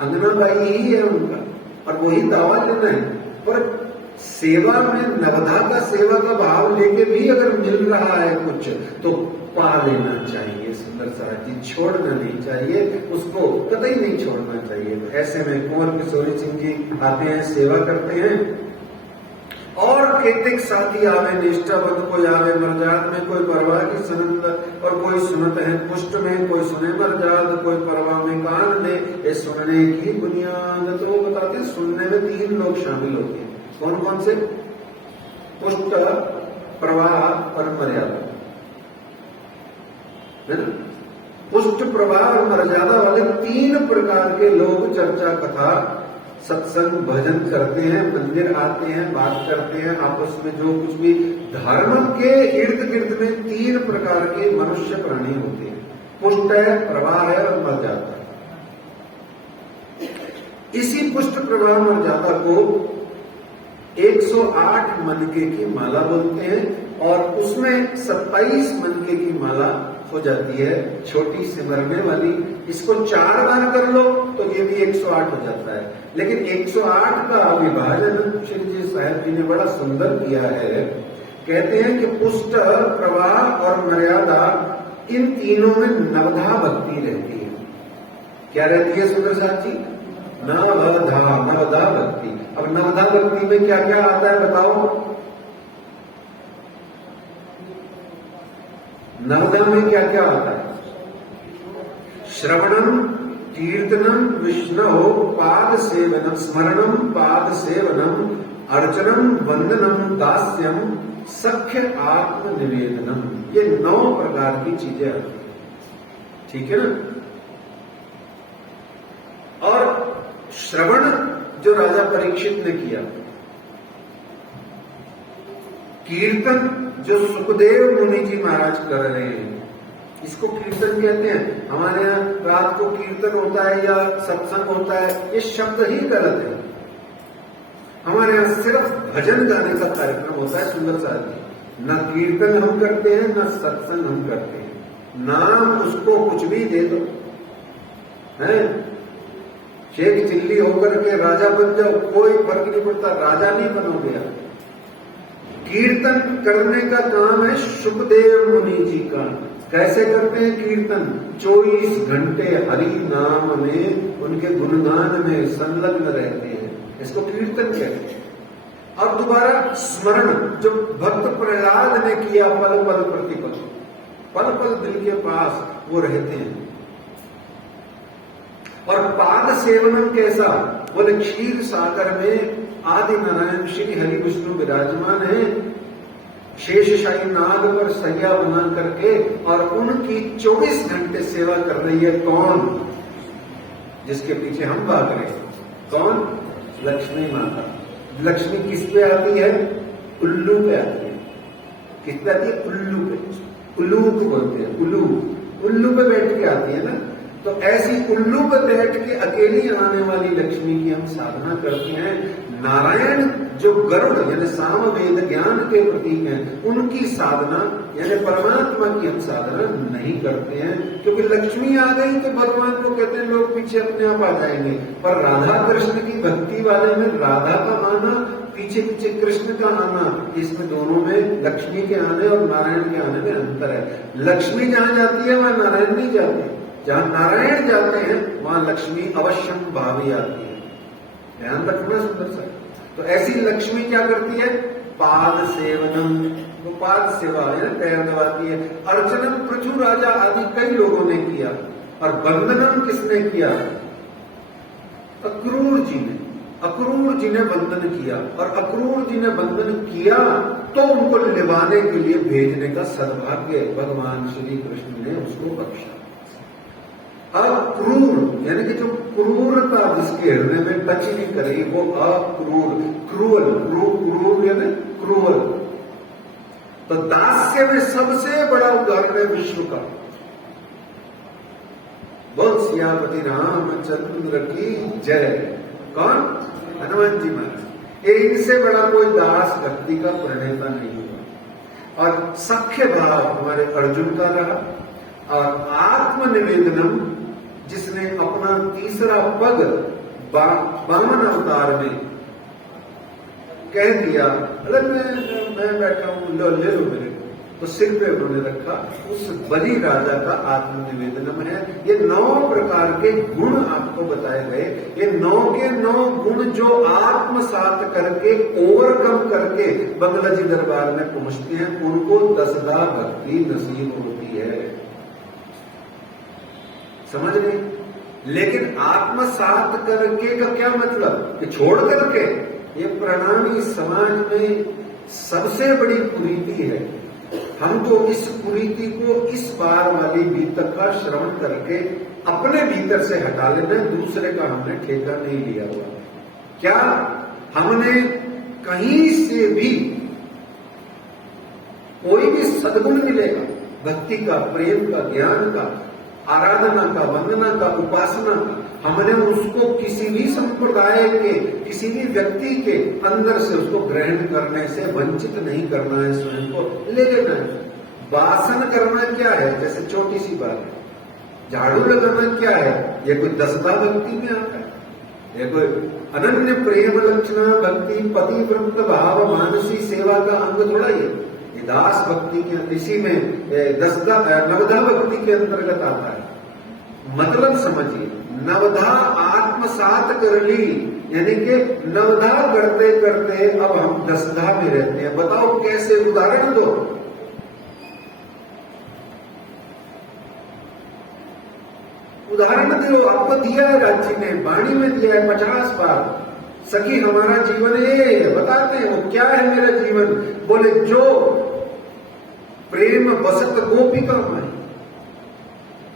अंगना बाई ही है उनका, और वही दावा लेना है। पर सेवा में नवधा का सेवा का भाव लेके भी अगर मिल रहा है कुछ तो पा लेना चाहिए। सुंदर साथ जी, छोड़ना नहीं चाहिए, उसको कतई नहीं छोड़ना चाहिए। तो ऐसे में कुंवर किशोरी सिंह जी आते हैं, सेवा करते हैं। और केतिक साथी आवे निष्ठा बंद, कोई आवे मरजाद में, कोई परवाह की सनंद, और कोई सुनत है पुष्ट में, कोई सुने मरजाद, कोई परवाह में कान दे। ये सुनने की बुनियाद तो बताते, सुनने में 3 लोग शामिल होते हैं। कौन कौन से? पुष्ट, प्रवाह और मर्यादा, है ना। पुष्ट, प्रवाह और मर्यादा वाले 3 प्रकार के लोग चर्चा, कथा, सत्संग, भजन करते हैं, मंदिर आते हैं, बात करते हैं आपस में, जो कुछ भी धर्म के इर्द गिर्द में 3 प्रकार के मनुष्य प्राणी होते हैं। पुष्ट है, प्रवाह है और मर्यादा। इसी पुष्ट, प्रवाह, मर्यादा को 108 मनके की माला बोलते हैं, और उसमें 27 मनके की माला हो जाती है, छोटी सिमरने वाली। इसको 4 बार कर लो तो ये भी 108 हो जाता है। लेकिन 108 का विभाजन श्री जी साहब जी ने बड़ा सुंदर किया है। कहते हैं कि पुष्ट, प्रवाह और मर्यादा, इन तीनों में नवधा भक्ति रहती है। क्या रहती है सुंदर साहब जी? नवधा भक्ति। अब नवधा भक्ति में क्या क्या आता है बताओ? नवधा में क्या क्या आता है? श्रवणम, कीर्तनम, विष्णु पाद सेवनम, स्मरणम, पाद सेवनम, अर्चनम, वंदनम, दास्यम, सख्य, आत्म निवेदनम। ये 9 प्रकार की चीजें आती हैं, ठीक है ना। और श्रवण जो राजा परीक्षित ने किया, कीर्तन जो सुखदेव मुनि जी महाराज कर रहे हैं, इसको कीर्तन कहते हैं। हमारे यहाँ रात को कीर्तन होता है या सत्संग होता है, ये शब्द ही गलत है। हमारे यहाँ सिर्फ भजन गाने का कार्यक्रम होता है सुंदर साहब जी। न कीर्तन हम करते हैं, न सत्संग हम करते हैं। नाम उसको कुछ भी दे दो, है शेख चिल्ली होकर के राजा बन जाओ, कोई फर्क नहीं पड़ता, राजा नहीं बनोगे आप। कीर्तन करने का काम है सुखदेव मुनि जी का। कैसे करते हैं कीर्तन? 24 घंटे हरि नाम में, उनके गुणगान में संलग्न रहते हैं, इसको कीर्तन कहते हैं। और दोबारा स्मरण जो भक्त प्रहलाद ने किया, पल पल प्रतिपल, पल पल दिल के पास वो रहते हैं। और पाद सेवनम कैसा? बोले क्षीर सागर में आदि नारायण श्री हरि विष्णु विराजमान है, शेषशाही नाग पर सैया बना करके, और उनकी 24 घंटे सेवा कर रही है। कौन? जिसके पीछे हम भाग रहे हैं। कौन? लक्ष्मी माता। लक्ष्मी किस पे आती है? उल्लू पे आती है। किस पे आती है? उल्लू पे। उल्लू को बोलते हैं, उल्लू पे बैठ के आती है ना। तो ऐसी उल्लू पर बैठ के अकेली आने वाली लक्ष्मी की हम साधना करते हैं। नारायण जो गरुड़ यानी सामवेद ज्ञान के प्रतीक हैं, उनकी साधना यानी परमात्मा की हम साधना नहीं करते हैं। क्योंकि लक्ष्मी आ गई तो भगवान को कहते हैं लोग पीछे अपने आप आ जाएंगे। पर राधा कृष्ण की भक्ति वाले में राधा का आना, पीछे पीछे कृष्ण का आना, इसमें दोनों में लक्ष्मी के आने और नारायण के आने में अंतर है। लक्ष्मी जहां जाती है वहां नारायण नहीं जाते, जहां नारायण जाते हैं वहां लक्ष्मी अवश्यम भावी आती है। ध्यान रखना सुंदर सा। तो ऐसी लक्ष्मी क्या करती है? पाद सेवनम, वो पाद सेवा है, पैर दबाती है। अर्चनम पृथु राजा आदि कई लोगों ने किया। और वंदनम किसने किया? अक्रूर जी ने। अक्रूर जी ने वंदन किया, और अक्रूर जी ने वंदन किया तो उनको लिवाने के लिए भेजने का सद्भाग्य भगवान श्री कृष्ण ने उसको बख्शा। अक्रूर यानी कि जो क्रूरता जिसके हृदय में टच नहीं करेगी वो अक्रूर, क्रूअल, क्रूर यानी क्रूअल। तो दास्य में सबसे बड़ा उदाहरण है विश्व का। बोल सियापति रामचंद्र की जय। कौन? हनुमान जी महाराज। इनसे बड़ा कोई दास भक्ति का प्रणेता नहीं हुआ। और सख्य भाव हमारे अर्जुन का रहा। और आत्मनिवेदनम जिसने अपना तीसरा पग वामन अवतार में कह दिया, अरे मैं बैठा हूं, ले लो मेरे, तो सिर पे उन्होंने रखा। उस बलि राजा का आत्मनिवेदनम है। ये 9 प्रकार के गुण आपको बताए गए। ये 9 के 9 गुण जो आत्मसात करके, ओवरकम करके बंगला जी दरबार में पहुंचते हैं, उनको 10दा भक्ति नसीब होती है। समझ गए? लेकिन आत्मसात करके का क्या मतलब? कि छोड़ करके। ये प्रणामी समाज में सबसे बड़ी कुरीति है। हम तो इस कुरीति को इस बार वाली बीतक का श्रवण करके अपने भीतर से हटा लेना, दूसरे का हमने ठेका नहीं लिया हुआ। क्या हमने कहीं से भी कोई भी सद्गुण मिलेगा, भक्ति का, प्रेम का, ज्ञान का, आराधना का, वंदना का, उपासना का, हमने उसको किसी भी संप्रदाय के, किसी भी व्यक्ति के अंदर से उसको ग्रहण करने से वंचित नहीं करना है, स्वयं को ले लेना है। वासन करना क्या है? जैसे छोटी सी बात है, झाड़ू लगाना क्या है? ये कोई 10वां भक्ति में आता है? ये कोई अनन्य प्रेम लक्षणा भक्ति पति व्रत भाव मानसी सेवा का अंग थोड़ा ये दास भक्ति के इसी में 9धा भक्ति के अंतर्गत आता है। मतलब समझिए, 9धा आत्मसात कर ली, यानी कि 9धा करते करते अब हम 10धा में रहते हैं। बताओ कैसे? उदाहरण दो। उदाहरण दो। आपको दिया है राज्य में, वाणी में दिया है 50 बार। सखी हमारा जीवन ये बताते हैं, वो क्या है मेरा जीवन? बोले जो प्रेम बसत गोपिका में।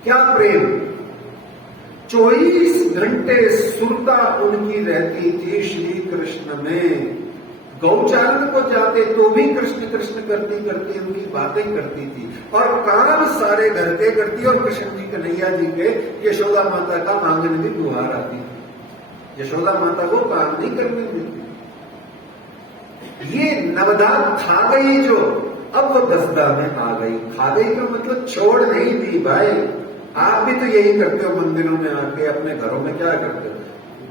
क्या प्रेम? 24 घंटे सुरता उनकी रहती थी श्री कृष्ण में। गौचारण को जाते तो भी कृष्ण कृष्ण करती करती उनकी बातें करती थी, और काम सारे घर के करती। और कृष्ण जी कन्हैया जी के यशोदा माता का आंगन भी गुहार आती थी। यशोदा माता को काम नहीं करने देती। ये 9धा खा गई जो, अब वो 10धा में आ गई। खा गई का मतलब छोड़ नहीं दी भाई। आप भी तो यही करते हो मंदिरों में आके, अपने घरों में क्या करते हो?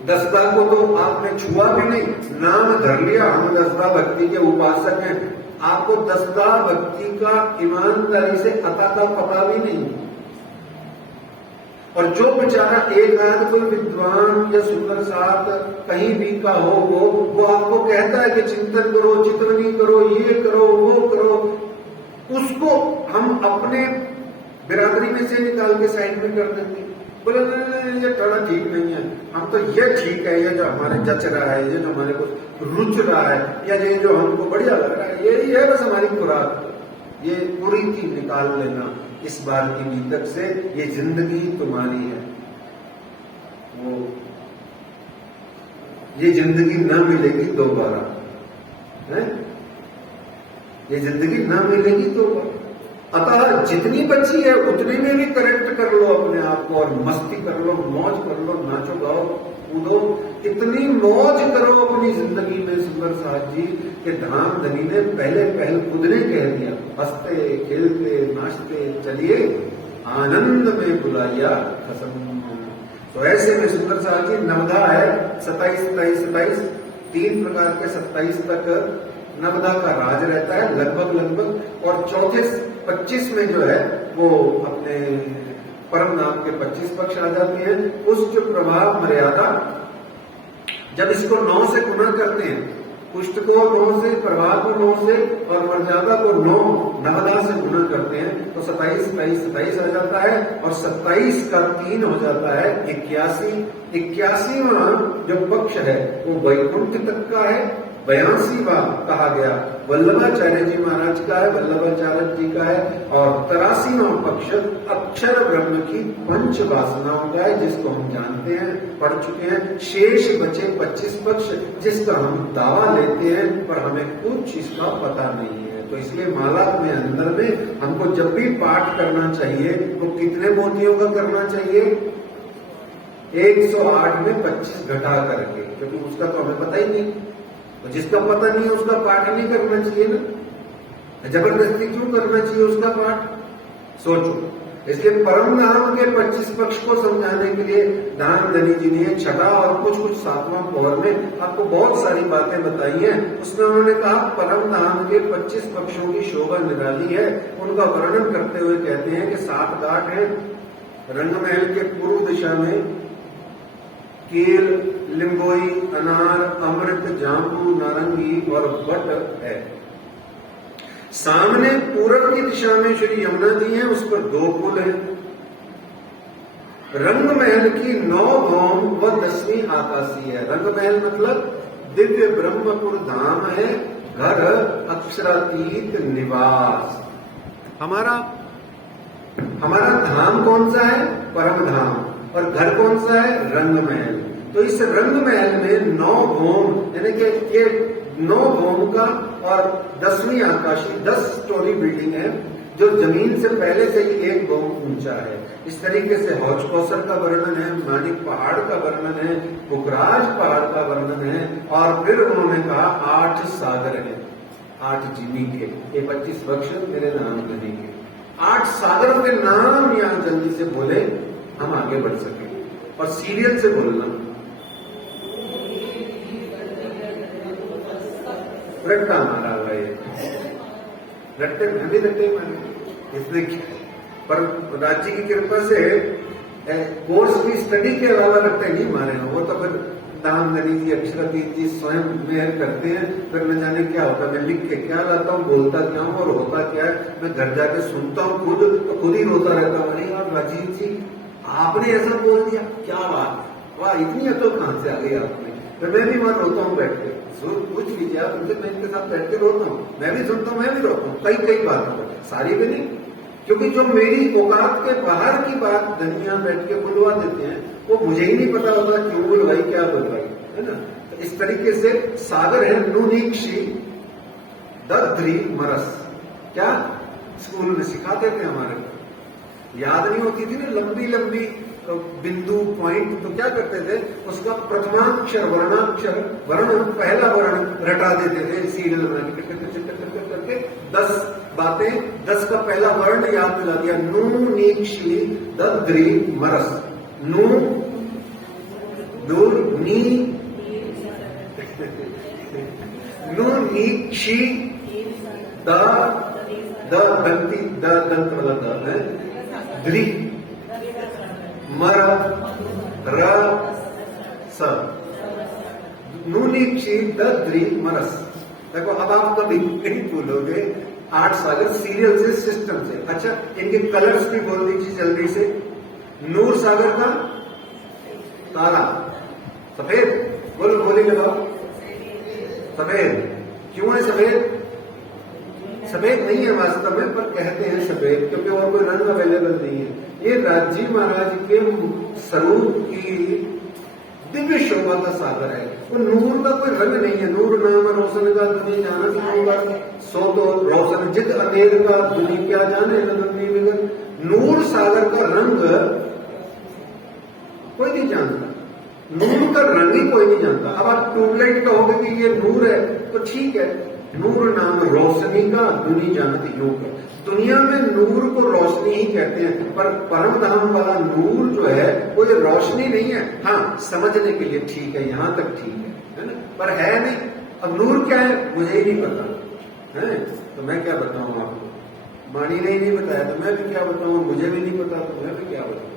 10धा को तो आपने छुआ भी नहीं, नाम धर लिया हम 10धा भक्ति के उपासक हैं। आपको 10धा भक्ति का ईमानदारी से अता का पता भी नहीं। और जो बेचारा एक आध कोई विद्वान या सुंदर साथ कहीं भी का हो, वो आपको कहता है कि चिंतन करो, चितवनी करो, ये करो, वो करो, उसको हम अपने बिरादरी में से निकाल के साइड में कर देते। बोले नहीं, ये थोड़ा ठीक नहीं है, हम तो ये ठीक है, ये जो हमारे जच रहा है, ये जो हमारे को रुच रहा है, या ये जो हमको बढ़िया लग रहा है, यही है बस हमारी खुराक। ये पूरी थी निकाल लेना इस बार की नीतक से। ये जिंदगी तुम्हारी है, वो ये जिंदगी न मिलेगी दोबारा है, ये जिंदगी न मिलेगी दोबारा। अतः जितनी बची है उतने में भी करेक्ट कर लो अपने आप को, और मस्ती कर लो, मौज कर लो, नाचो गाओ कूदो। इतनी मौज करो अपनी जिंदगी में सुंदर साथ जी के धाम धनी ने पहले खुद ने कह दिया, हंसते खेलते नाचते चलिए आनंद में बुलाया खसम। तो ऐसे में सुंदर साथ जी 9धा है, 27, 27, 27, 3 प्रकार के 27 तक 9धा का राज रहता है लगभग। और चौथे 25 में जो है वो अपने परम नाम के 25 पक्ष आ जाते हैं। उस जो प्रभाव मर्यादा, जब इसको 9 से गुना करते हैं, पुष्ट को 9 से, प्रभाव को 9 से, और मर्यादा को 9धा से गुना करते हैं, तो 27, 27, 27 आ जाता है। और 27 का 3 हो जाता है 81। 81वां जो पक्ष है वो वैकुंठ तक का है। 82वां कहा गया वल्लभाचार्य जी महाराज का है, वल्लभाचार्य जी का है। और 83वां पक्ष अक्षर ब्रह्म की 5 वासनाओं का है, जिसको हम जानते हैं, पढ़ चुके हैं। शेष बचे 25 पक्ष, जिसका हम दावा लेते हैं पर हमें कुछ इसका पता नहीं है। तो इसलिए माला में अंदर में हमको जब भी पाठ करना चाहिए तो कितने मोतियों का करना चाहिए? 108 में 25 घटा करके, क्योंकि उसका तो हमें पता ही नहीं। तो जिसका पता नहीं है उसका पाठ नहीं करना चाहिए ना, जबरदस्ती क्यों करना चाहिए उसका पाठ? सोचो। इसलिए परम धाम के 25 पक्ष को समझाने के लिए दान धनी जी ने 6वां और कुछ 7वां पौर में आपको बहुत सारी बातें बताई हैं। उसमें उन्होंने कहा परम धाम के 25 पक्षों की शोभा निराली है। उनका वर्णन करते हुए कहते हैं कि 7 घाट है। रंगमहल के पूर्व दिशा में केल, लिंबोई, अनार, अमृत, जामुन, नारंगी और बट है। सामने पूर्व की दिशा में श्री यमुना जी है, उस पर 2 पुल है। रंगमहल की 9 भौम व 10वीं आकाशी है। रंगमहल मतलब दिव्य ब्रह्मपुर धाम है, घर अक्षरातीत निवास। हमारा धाम कौन सा है? परम धाम। और घर कौन सा है? रंगमहल। तो इस रंगमहल में 9 भौम, यानी कि ये 9 भौम का और 10वीं आकाशी 10 स्टोरी बिल्डिंग है, जो जमीन से पहले से ही 1 भौम ऊंचा है। इस तरीके से हौज कौसर का वर्णन है, मानिक पहाड़ का वर्णन है, पुखराज पहाड़ का वर्णन है। और फिर उन्होंने कहा 8 सागर है, 8 जिमी के। ये 25 पक्ष मेरे नाम धनी के। 8 सागरों के नाम यहां जल्दी से बोले, हम आगे बढ़ सके। और सीरियल से बोलना। रट्टा मारा हुआ ये, रट्टे में भी रट्टे मारे इसने क्या, पर राज्य की कृपा से कोर्स की स्टडी के अलावा रट्टे नहीं मारे हैं। वो तो फिर दामदनी जी, अक्षरातीत जी स्वयं मेहर करते हैं, फिर न जाने क्या होता है। मैं लिख के क्या लाता हूँ, बोलता क्या हूँ और होता क्या है, मैं घर जाके सुनता हूँ खुद, तो खुद ही रोता रहता हूँ। अरे यार राजीव जी, आपने ऐसा बोल दिया, क्या बात, वाह, इतनी अकल कहां से आ गई आप में। फिर मैं भी वहां रोता हूँ बैठ के, कुछ कीजिए आप, मैं इनके साथ बैठ के रोता हूँ, मैं भी सुनता हूँ, मैं भी रोता हूँ कई बातों पर, सारी भी नहीं, क्योंकि जो मेरी औकात के बाहर की बात दुनिया बैठ के बुलवा देते हैं, वो मुझे ही नहीं पता होता क्यों बुलवाई, क्या बुलवाई, है ना। तो इस तरीके से सागर है नुनीक्षी दद्री मरस। क्या स्कूल में सिखाते थे हमारे, याद नहीं होती थी ना लंबी लंबी बिंदु पॉइंट, तो क्या करते थे, उसका प्रथमाक्षर वर्णाक्षर वर्ण पहला वर्ण रटा देते थे सीरियल बना करके 10 बातें, 10 का पहला वर्ण याद दिला दिया। नू नीक्षी दद्री मरस। नू दूर, नी नू नीक्षी दंती दंत वाला द है, द्री मर र स, नूनीक्षी दद्री मरस। देखो अब आप कभी नहीं भूलोगे 8 सागर सीरियल से, सिस्टम से। अच्छा, इनके कलर्स भी बोल दीजिए जल्दी से। नूर सागर का तारा सफेद, बोली लगाओ, सफेद। क्यों है सफेद? सफेद नहीं है वास्तव में, पर कहते हैं सफेद क्योंकि और कोई रंग अवेलेबल नहीं है। ये राजी महाराज के स्वरूप की दिव्य शोभा का सागर है। वो नूर का कोई रंग नहीं है। नूर नाम रोशन का दुनिया जाना होगा, सो तो रोशन जित अनेर का दुनिया क्या जाने न। नूर सागर का रंग कोई नहीं जानता, नूर का रंग ही कोई नहीं जानता। अब आप ट्यूबलाइट कहोगे कि ये नूर है तो ठीक है, नूर नाम रोशनी का दुनिया जानती योग। दुनिया में नूर को रोशनी ही कहते हैं, पर परम धाम वाला नूर जो है वो ये रोशनी नहीं है। हाँ, समझने के लिए ठीक है, यहां तक ठीक है ना, पर है नहीं। अब नूर क्या है मुझे ही नहीं पता है, तो मैं क्या बताऊं आपको। वाणी ने ही नहीं बताया तो मैं भी क्या बताऊं, मुझे भी नहीं पता तो मैं भी क्या बताऊं।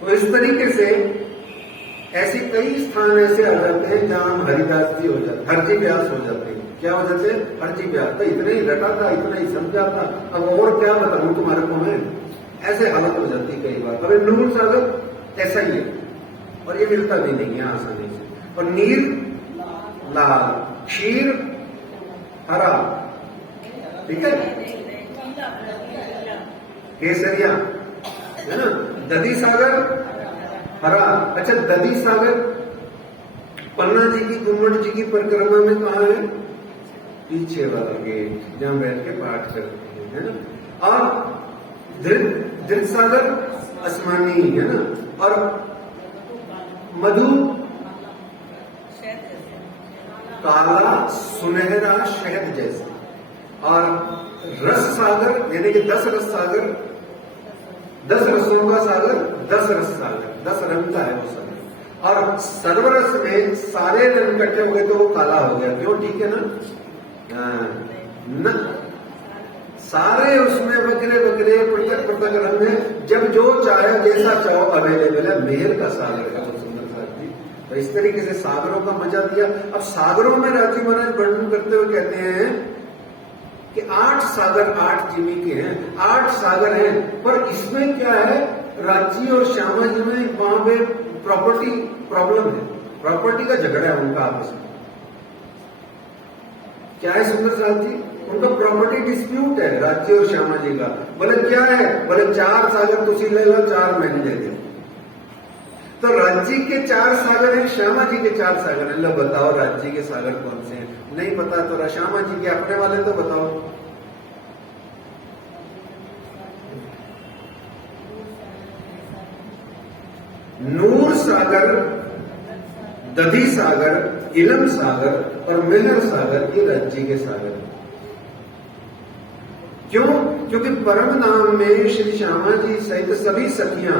तो इस तरीके से ऐसे कई स्थान ऐसे आ जाते हैं जहां हम हरिदास जी हो जाते, हरजी व्यास हो जाते हैं। क्या हो जाते हैं? हरजी व्यास। तो इतना ही रटा था, इतना ही समझा था, अब और क्या बताऊं तुम्हारे को मैं, ऐसे हालत हो जाती है कई बार। अब नूर सागर ऐसा ही है, और ये मिलता भी नहीं है आसानी से। और नील लाल, क्षीर हरा, ठीक है, केसरिया है ना, दधी सागर हरा। अच्छा, दधी सागर पन्ना जी की, गुम्मट जी की परिक्रमा में कहा है? पीछे वाला गेट, जहां बैठ के पाठ करते हैं, है ना। और धृत सागर आसमानी है ना, और मधु काला सुनहरा शहद जैसा। और रस सागर यानी कि 10 रस सागर, 10 रसों का सागर, 10 रस सागर, 10 रंग का है वो सागर। और सर्वरस में सारे रंग इकट्ठे हो गए तो वो काला हो गया। क्यों? ठीक है ना, सारे उसमें बकरे बकरे पृथक पृथक रंग है। जब जो चाहे जैसा चाहो अवेलेबल है। मेहर का सागर है वो सुंदर साथी। तो इस तरीके से सागरों का मजा दिया। अब सागरों में राजी महाराज वर्णन करते हुए कहते हैं कि 8 सागर 8 जीवी के हैं, 8 सागर हैं, पर इसमें क्या है, रांची और श्यामा जी में वहां पे प्रॉपर्टी प्रॉब्लम है, प्रॉपर्टी का झगड़ा है उनका आपस में। क्या है सुंदर साथ जी? उनका प्रॉपर्टी डिस्प्यूट है राज्य और श्यामा जी का। बोले क्या है? बोले 4 सागर तुसी ले लो, 4 मैंने ले दे। तो राज्य के 4 सागर हैं, श्यामा जी के 4 सागर हैं। लो बताओ राज्य के सागर कौन से हैं? नहीं पता तो श्यामा जी के अपने वाले तो बताओ। नूर सागर, दधी सागर, इलम सागर और मेहर सागर ये राज्य के सागर। क्यों? क्योंकि परम धाम में श्री श्यामा जी सहित सभी सखियां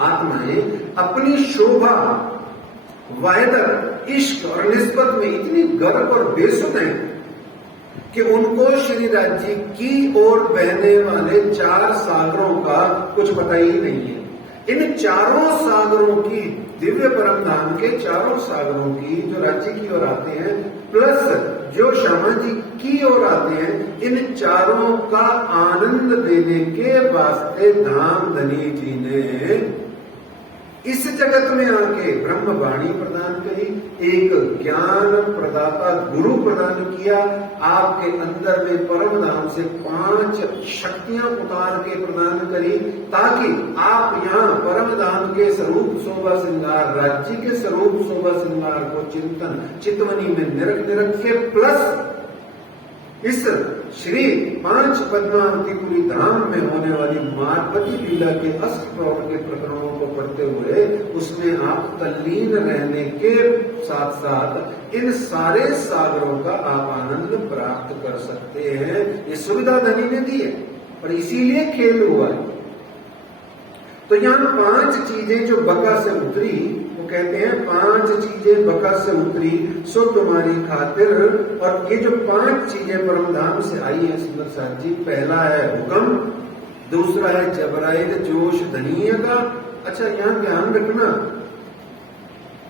आत्माएं अपनी शोभा, वायदर, इश्क और निस्बत में इतनी गर्व और बेसुध है कि उनको श्री राज्य की ओर बहने वाले 4 सागरों का कुछ पता ही नहीं है। इन चारों सागरों की, दिव्य परम धाम के चारों सागरों की जो राज्य की ओर आते हैं प्लस जो श्यामा जी की ओर आते हैं, इन चारों का आनंद देने के वास्ते धाम धनी जी ने इस जगत में आके ब्रह्म वाणी प्रदान करी, एक ज्ञान प्रदाता गुरु प्रदान किया, आपके अंदर में परम धाम से 5 शक्तियां उतार के प्रदान करी, ताकि आप यहाँ परम धाम के स्वरूप शोभा श्रृंगार, राज्य के स्वरूप शोभा श्रृंगार को चिंतन चितवनी में निरखे, प्लस इस श्री 5 पद्मावतीपुरी धाम में होने वाली मार्पती लीला के अष्टप्रौढ़ के प्रकरणों को पढ़ते हुए उसमें आप तल्लीन रहने के साथ साथ इन सारे सागरों का आप आनंद प्राप्त कर सकते हैं। ये सुविधा धनी ने दी है और इसीलिए खेल हुआ है। तो यहाँ 5 चीजें जो बका से उतरी, वो कहते हैं 5 चीजें बका से उतरी सो तुम्हारी खातिर। और ये जो 5 चीजें परम धाम से आई है सुंदर साथ जी, पहला है हुक्म, दूसरा है जबराइल जोश धनीय का। अच्छा, यहाँ ध्यान रखना,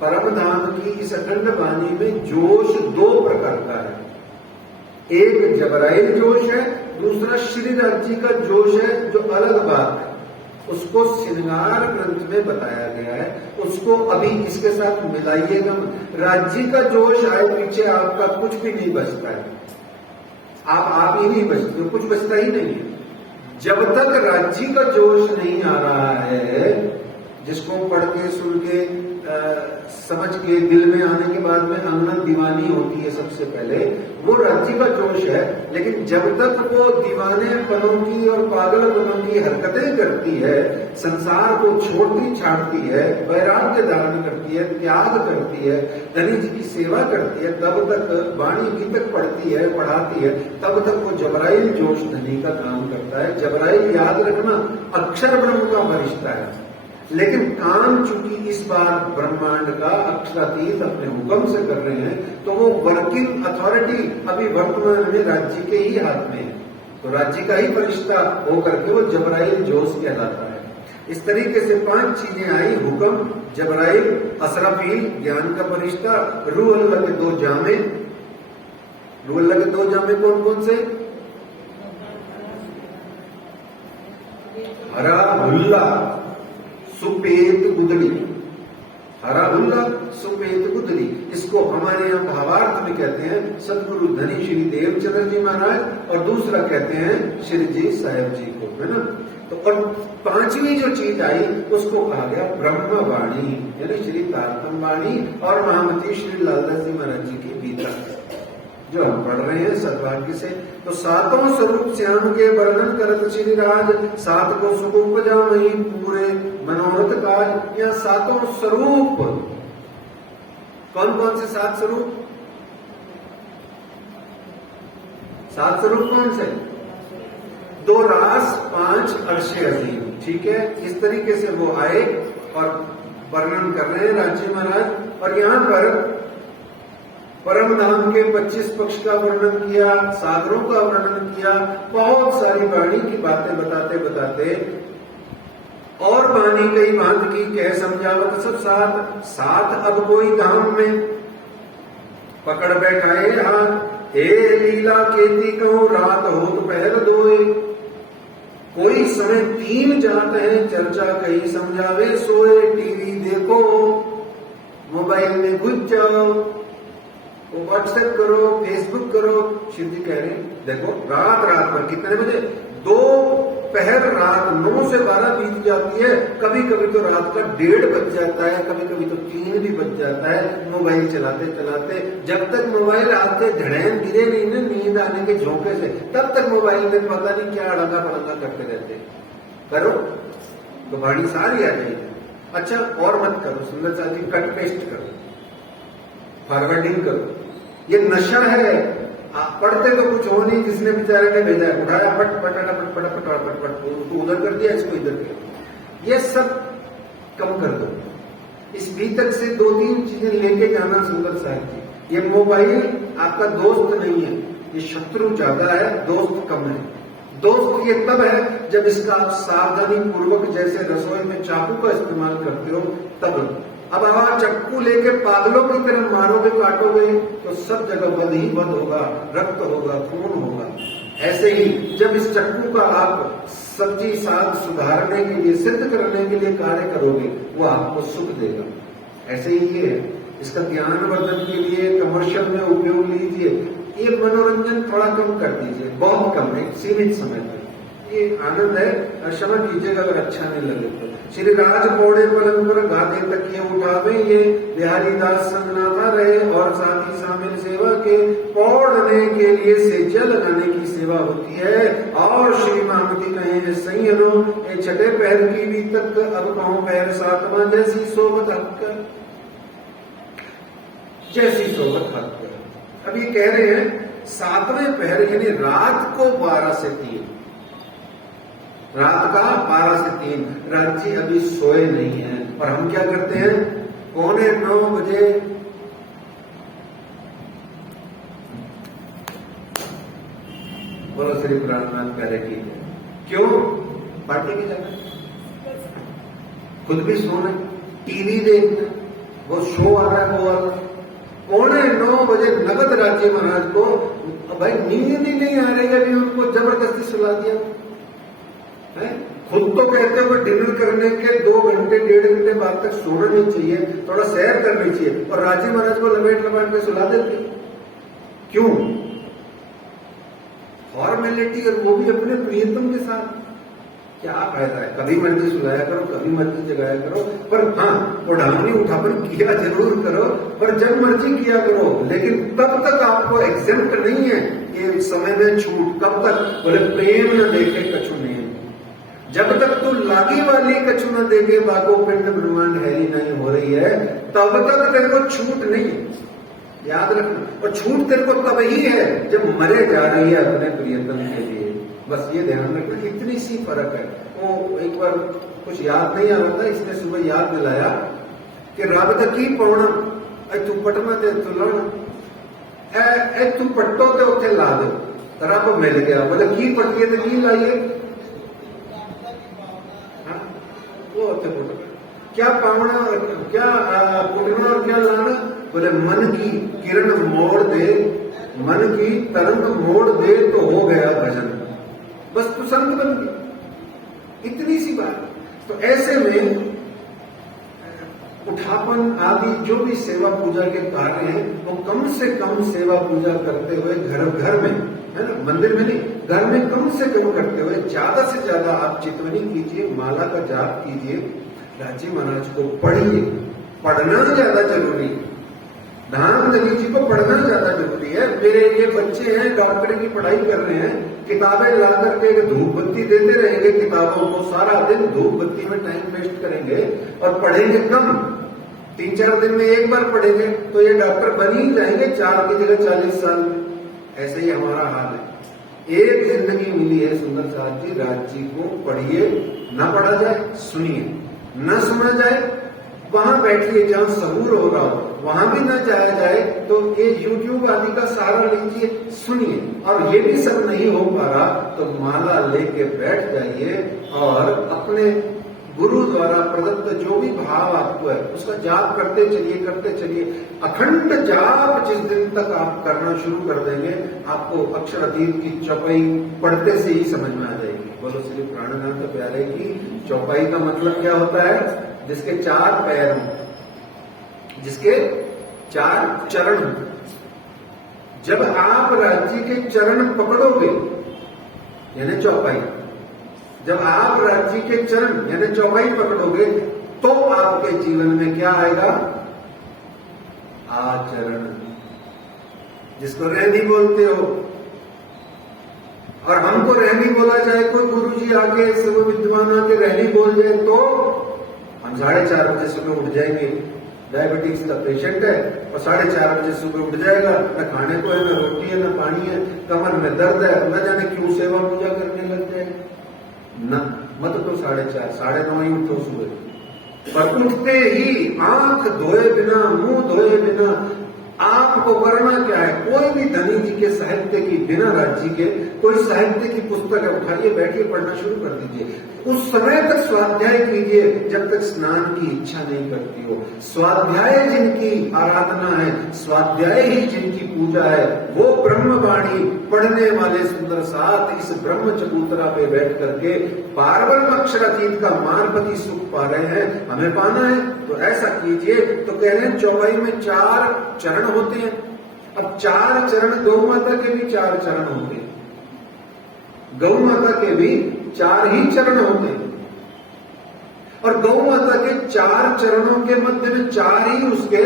परम धाम की इस अखंड वाणी में जोश 2 प्रकार का है। एक जबराइल जोश है, दूसरा श्री राज्य का जोश है, जो अलग बात है, उसको श्रृंगार ग्रंथ में बताया गया है, उसको अभी इसके साथ मिलाइएगा। राज्य का जोश आए पीछे आपका कुछ भी नहीं बचता है, आप ही नहीं बचते, कुछ बचता ही नहीं है। जब तक राज्य का जोश नहीं आ रहा है, जिसको पढ़ के सुन के समझ के दिल में आने के बाद में अंगन दीवानी होती है सबसे पहले, वो राज्य का जोश है। लेकिन जब तक वो दीवानेपनों की और पागलपनों की हरकतें करती है, संसार को छोड़ती छाड़ती है, वैराग्य धारण करती है, त्याग करती है, धनी जी की सेवा करती है, तब तक वाणी गीतक पढ़ती है, पढ़ाती है, तब तक वो जबराइल जोश धनी का काम करता है। जबराइल याद रखना अक्षर ब्रह्म का वरिष्ठा है, लेकिन काम चूंकि इस बार ब्रह्मांड का अक्षरातीत अपने हुक्म से कर रहे हैं, तो वो वर्किंग अथॉरिटी अभी वर्तमान में राज्य के ही हाथ में है, तो राज्य का ही फरिश्ता होकर के वो जबराइल जोश कहलाता है। इस तरीके से 5 चीजें आई, हुक्म, जबराइल, असराफील ज्ञान का फरिश्ता, रूह अल्लाह के 2 जामे। रूह अल्लाह के 2 जामे कौन कौन से? हरा हुल्ला सुपेत गुदड़ी, हरा हुल्ला सुपेत गुदड़ी, इसको हमारे यहाँ भावार्थ में कहते हैं सदगुरु धनी श्री देवचंद्र जी महाराज, और दूसरा कहते हैं श्री जी साहेब जी को, है ना। तो और 5वीं जो चीज आई उसको कहा गया ब्रह्म वाणी, यानी श्री तारतम वाणी और महामती श्री लालदास जी महाराज जी की गीता जो हम पढ़ रहे हैं सद्भाग्य से। तो 7 स्वरूप श्याम के वर्णन करत श्री राज, 7 को सुख उपजा वही पूरे मनोरथ काज। यह 7 स्वरूप कौन कौन से 7 स्वरूप? 7 स्वरूप कौन से? 2 रास 5 अर्शे अजीम, ठीक है। इस तरीके से वो आए और वर्णन कर रहे हैं राज्य महाराज। और यहाँ पर परम धाम के 25 पक्ष का वर्णन किया, सागरों का वर्णन किया, बहुत सारी वाणी की बातें बताते बताते, और वाणी कई बात की कह समझावत सब साथ अब कोई धाम में पकड़ बैठाए हाथ, हे लीला केती कहूं रात हो दोपहर दोए। कोई समय 3 जात है चर्चा कहीं समझावे सोए। टीवी देखो, मोबाइल में घुस जाओ, व्हाट्सएप करो, फेसबुक करो। शिव जी कह रहे हैं देखो रात भर कितने बजे? दोपहर रात 9 से 12 बीत जाती है, कभी कभी तो रात का 1:30 बज जाता है, कभी कभी तो 3 भी बज जाता है मोबाइल चलाते चलाते। जब तक मोबाइल आते धड़ेन गिरे नहीं ना नींद आने के झोंके से, तब तक मोबाइल में पता नहीं क्या अड़ंगा पड़ंगा करते रहते। करो तो वाणी सारी आ जाएगी। अच्छा, और मत करो, सुंदर साथ जी कट पेस्ट करो, फॉरवर्डिंग करो। ये नशा है आप पढ़ते तो कुछ हो नहीं, जिसने बेचारे ने भेजा है उठाया पट पट पट पट पट पट पट, उसको उधर कर दिया, इसको इधर किया। ये सब कम कर दो। इस भीतर से 2-3 चीजें लेके जाना सुंदर साहब जी। ये मोबाइल आपका दोस्त नहीं है, ये शत्रु ज्यादा है, दोस्त कम है। दोस्त ये तब है जब इसका आप सावधानी पूर्वक जैसे रसोई में चाकू का इस्तेमाल करते हो तब। अब आप चक्कू लेके पागलों की तरह मारोगे काटोगे तो सब जगह वध ही वध होगा, रक्त होगा, खून होगा। ऐसे ही जब इस चक्कू का आप सब्जी साग सुधारने के लिए, सिद्ध करने के लिए कार्य करोगे, वो आपको सुख देगा। ऐसे ही ये है, इसका ज्ञानवर्धन के लिए कमर्शियल में उपयोग लीजिए। ये मनोरंजन थोड़ा कम कर दीजिए, बहुत कम है, सीमित समय तक। ये आनंद है, क्षमा कीजिएगा अगर अच्छा नहीं लगे तो। श्री राज पौड़े परंपर गाते तकिए उठावे, ये बिहारी दास संगनाथा रहे और साथ ही शामिल सेवा के पौड़ने के लिए सेजा लगाने की सेवा होती है। और श्री महामती कहे संयनो ये छठे पैर की भी तक, अब पांव पैर सातवां जैसी सोबत हक, जैसी सोबत हक। अब ये कह रहे हैं 7वें पहर यानी रात को 12 से 3, रात का 12 से 3। रात जी अभी सोए नहीं है और हम क्या करते हैं, 8:45 बजे बोलो श्री प्राणनाथ प्यारे की। क्यों? पार्टी की जाना, खुद भी सोना, टीवी देखना, वो शो आ रहा है वो वाला। 8:45 बजे नगद राज्य महाराज को भाई नींद ही नहीं आ रही है, अभी उनको जबरदस्ती सुला दिया है। खुद तो कहते हुए डिनर करने के 2 घंटे 1.5 घंटे बाद तक सोना नहीं चाहिए, थोड़ा सैर करनी चाहिए, और राजी महाराज को लपेट लपेट के सुला देते। क्यों? फॉर्मेलिटी, और वो भी अपने प्रियतम के साथ। क्या फायदा है? कभी मर्जी सुलाया करो, कभी मर्जी जगाया करो, पर हाँ उठावनी उठावन किया जरूर करो, पर जब मर्जी किया करो। लेकिन तब तक आपको एग्जेम्प्ट नहीं है ये समय में छूट। कब तक? बोले प्रेम न देखे कछु नहीं, जब तक तू लागी वाली कछु न देखे बाको पिंड ब्रह्मांड हैरी नहीं हो रही है, तब तक तेरे को छूट नहीं। याद रखना। और छूट तेरे को तब ही है जब मरे जा रही है अपने प्रियतम के लिए। बस ये ध्यान रखना, इतनी सी फर्क है। वो एक बार कुछ याद नहीं आ रहा था, इसने सुबह याद दिलाया कि रब की पौना तू पटना ते तू लाना ए तू पट्टो ते उत्थे ला दे, रब मिल गया। बोले की पट्टिए ते की लाइए, वो उत्थे पटना क्या पावना, क्या पुटना और क्या लाना। बोले मन की किरण मोड़ दे, मन की तरंग मोड़ दे तो हो गया भजन, बस तू संत बन गई। इतनी सी बात। तो ऐसे में उठापन आदि जो भी सेवा पूजा के कार्य हैं, वो कम से कम सेवा पूजा करते हुए घर में, है ना, मंदिर में नहीं, घर में कम से कम करते हुए ज्यादा से ज्यादा आप चितवनी कीजिए, माला का जाप कीजिए, राजी महाराज को पढ़िए। पढ़ना ज्यादा जरूरी है, धामधनी जी को पढ़ना ज्यादा जरूरी है। मेरे ये बच्चे हैं, डॉक्टरी की पढ़ाई कर रहे हैं, किताबें ला करके धूप बत्ती देते रहेंगे, किताबों को सारा दिन धूप बत्ती में टाइम वेस्ट करेंगे और पढ़ेंगे कम। 3-4 दिन में एक बार पढ़ेंगे तो ये डॉक्टर बन ही जाएंगे 4 की जगह 40 साल में। ऐसे ही हमारा हाल है। एक जिंदगी मिली है सुंदर साहब जी, राज जी को पढ़िए, न पढ़ा जाए सुनिए, न सुना जाए वहां बैठिए जहां सहूर हो रहा हो, वहां भी न जाया जाए तो ये YouTube आदि का सहारा लीजिए, सुनिए। और ये भी सब नहीं हो पा रहा तो माला लेके बैठ जाइए और अपने गुरु द्वारा प्रदत्त जो भी भाव आपको है उसका जाप करते चलिए। अखंड जाप जिस दिन तक आप करना शुरू कर देंगे, आपको अक्षर अतीत की चौपाई पढ़ते से ही समझ में आ जाएगी। बोलो श्री प्राणनाथ प्यारे की। चौपाई का मतलब क्या होता है? जिसके 4 पैर हों, जिसके 4 चरण हों। जब आप राज्य के चरण पकड़ोगे यानी चौपाई, जब आप राज्य के चरण यानी चौपाई पकड़ोगे तो आपके जीवन में क्या आएगा? आचरण, जिसको रहनी बोलते हो। और हमको रहनी बोला जाए, कोई गुरुजी आके सब विद्वान आके रहनी बोल जाए तो हम 4:30 बजे सुबह उठ जाएंगे। डायबिटीज का पेशेंट है, और 4:30 बजे सुबह उठ जाएगा, न खाने को है, न रोटी है, न पानी है, कमर में दर्द है, न जाने क्यों सेवा पूजा करने लग जाएगा। न मत तो 4:30, 9:30 ही उठो सुबह। पर उठते ही आंख धोए बिना, मुंह धोए बिना आपको करना क्या है? कोई भी धनी जी के साहित्य की, बिना राज्य के कोई साहित्य की पुस्तक है, उठाइए, बैठिए, पढ़ना शुरू कर दीजिए। उस समय तक स्वाध्याय कीजिए जब तक स्नान की इच्छा नहीं करती हो। स्वाध्याय जिनकी आराधना है, स्वाध्याय ही जिनकी पूजा है, वो ब्रह्मवाणी पढ़ने वाले सुंदर साथ इस ब्रह्म चबूतरा पे बैठ करके पारब्रह्म अक्षरातीत का मार्गपति सुख पा रहे हैं। हमें पाना है तो ऐसा कीजिए। तो कह रहे हैं चौपाई में 4 चरण होते हैं। अब 4 चरण, गौ माता के भी 4 चरण होते हैं, गौ माता के भी 4 ही चरण होते हैं, और गौ माता के 4 चरणों के मध्य में 4 ही उसके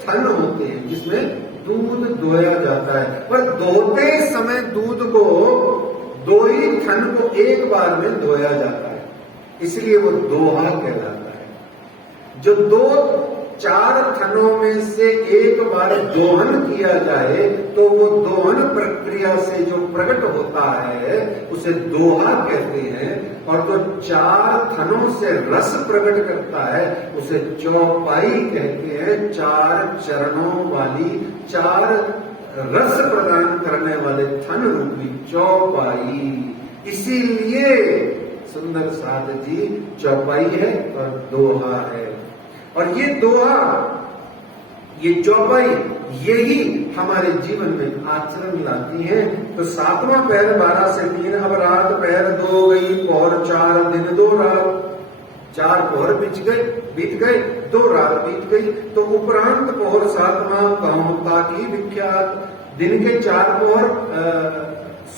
थन होते हैं जिसमें दूध दोया जाता है। पर दोते समय दूध को 2 ही थन को एक बार में दोया जाता है, इसलिए वो दोहा कहलाता है। जो 4 थनों में से एक बार दोहन किया जाए तो वो दोहन प्रक्रिया से जो प्रकट होता है उसे दोहा कहते हैं, और जो 4 थनों से रस प्रकट करता है उसे चौपाई कहते हैं। 4 चरणों वाली, 4 रस प्रदान करने वाले थन रूपी चौपाई, इसीलिए सुंदर साध जी चौपाई है और दोहा है। और ये दोहा, ये चौपाई, यही हमारे जीवन में आचरण लाती है। तो 7वां पहर 12 से 3, अब रात पहर 2 गई, पहर 4 दिन 2 रात, 4 पहर बीत गए, 2 रात बीत गई। तो उपरांत पहर 7वां कहूं ताकि विख्यात। दिन के 4 पहर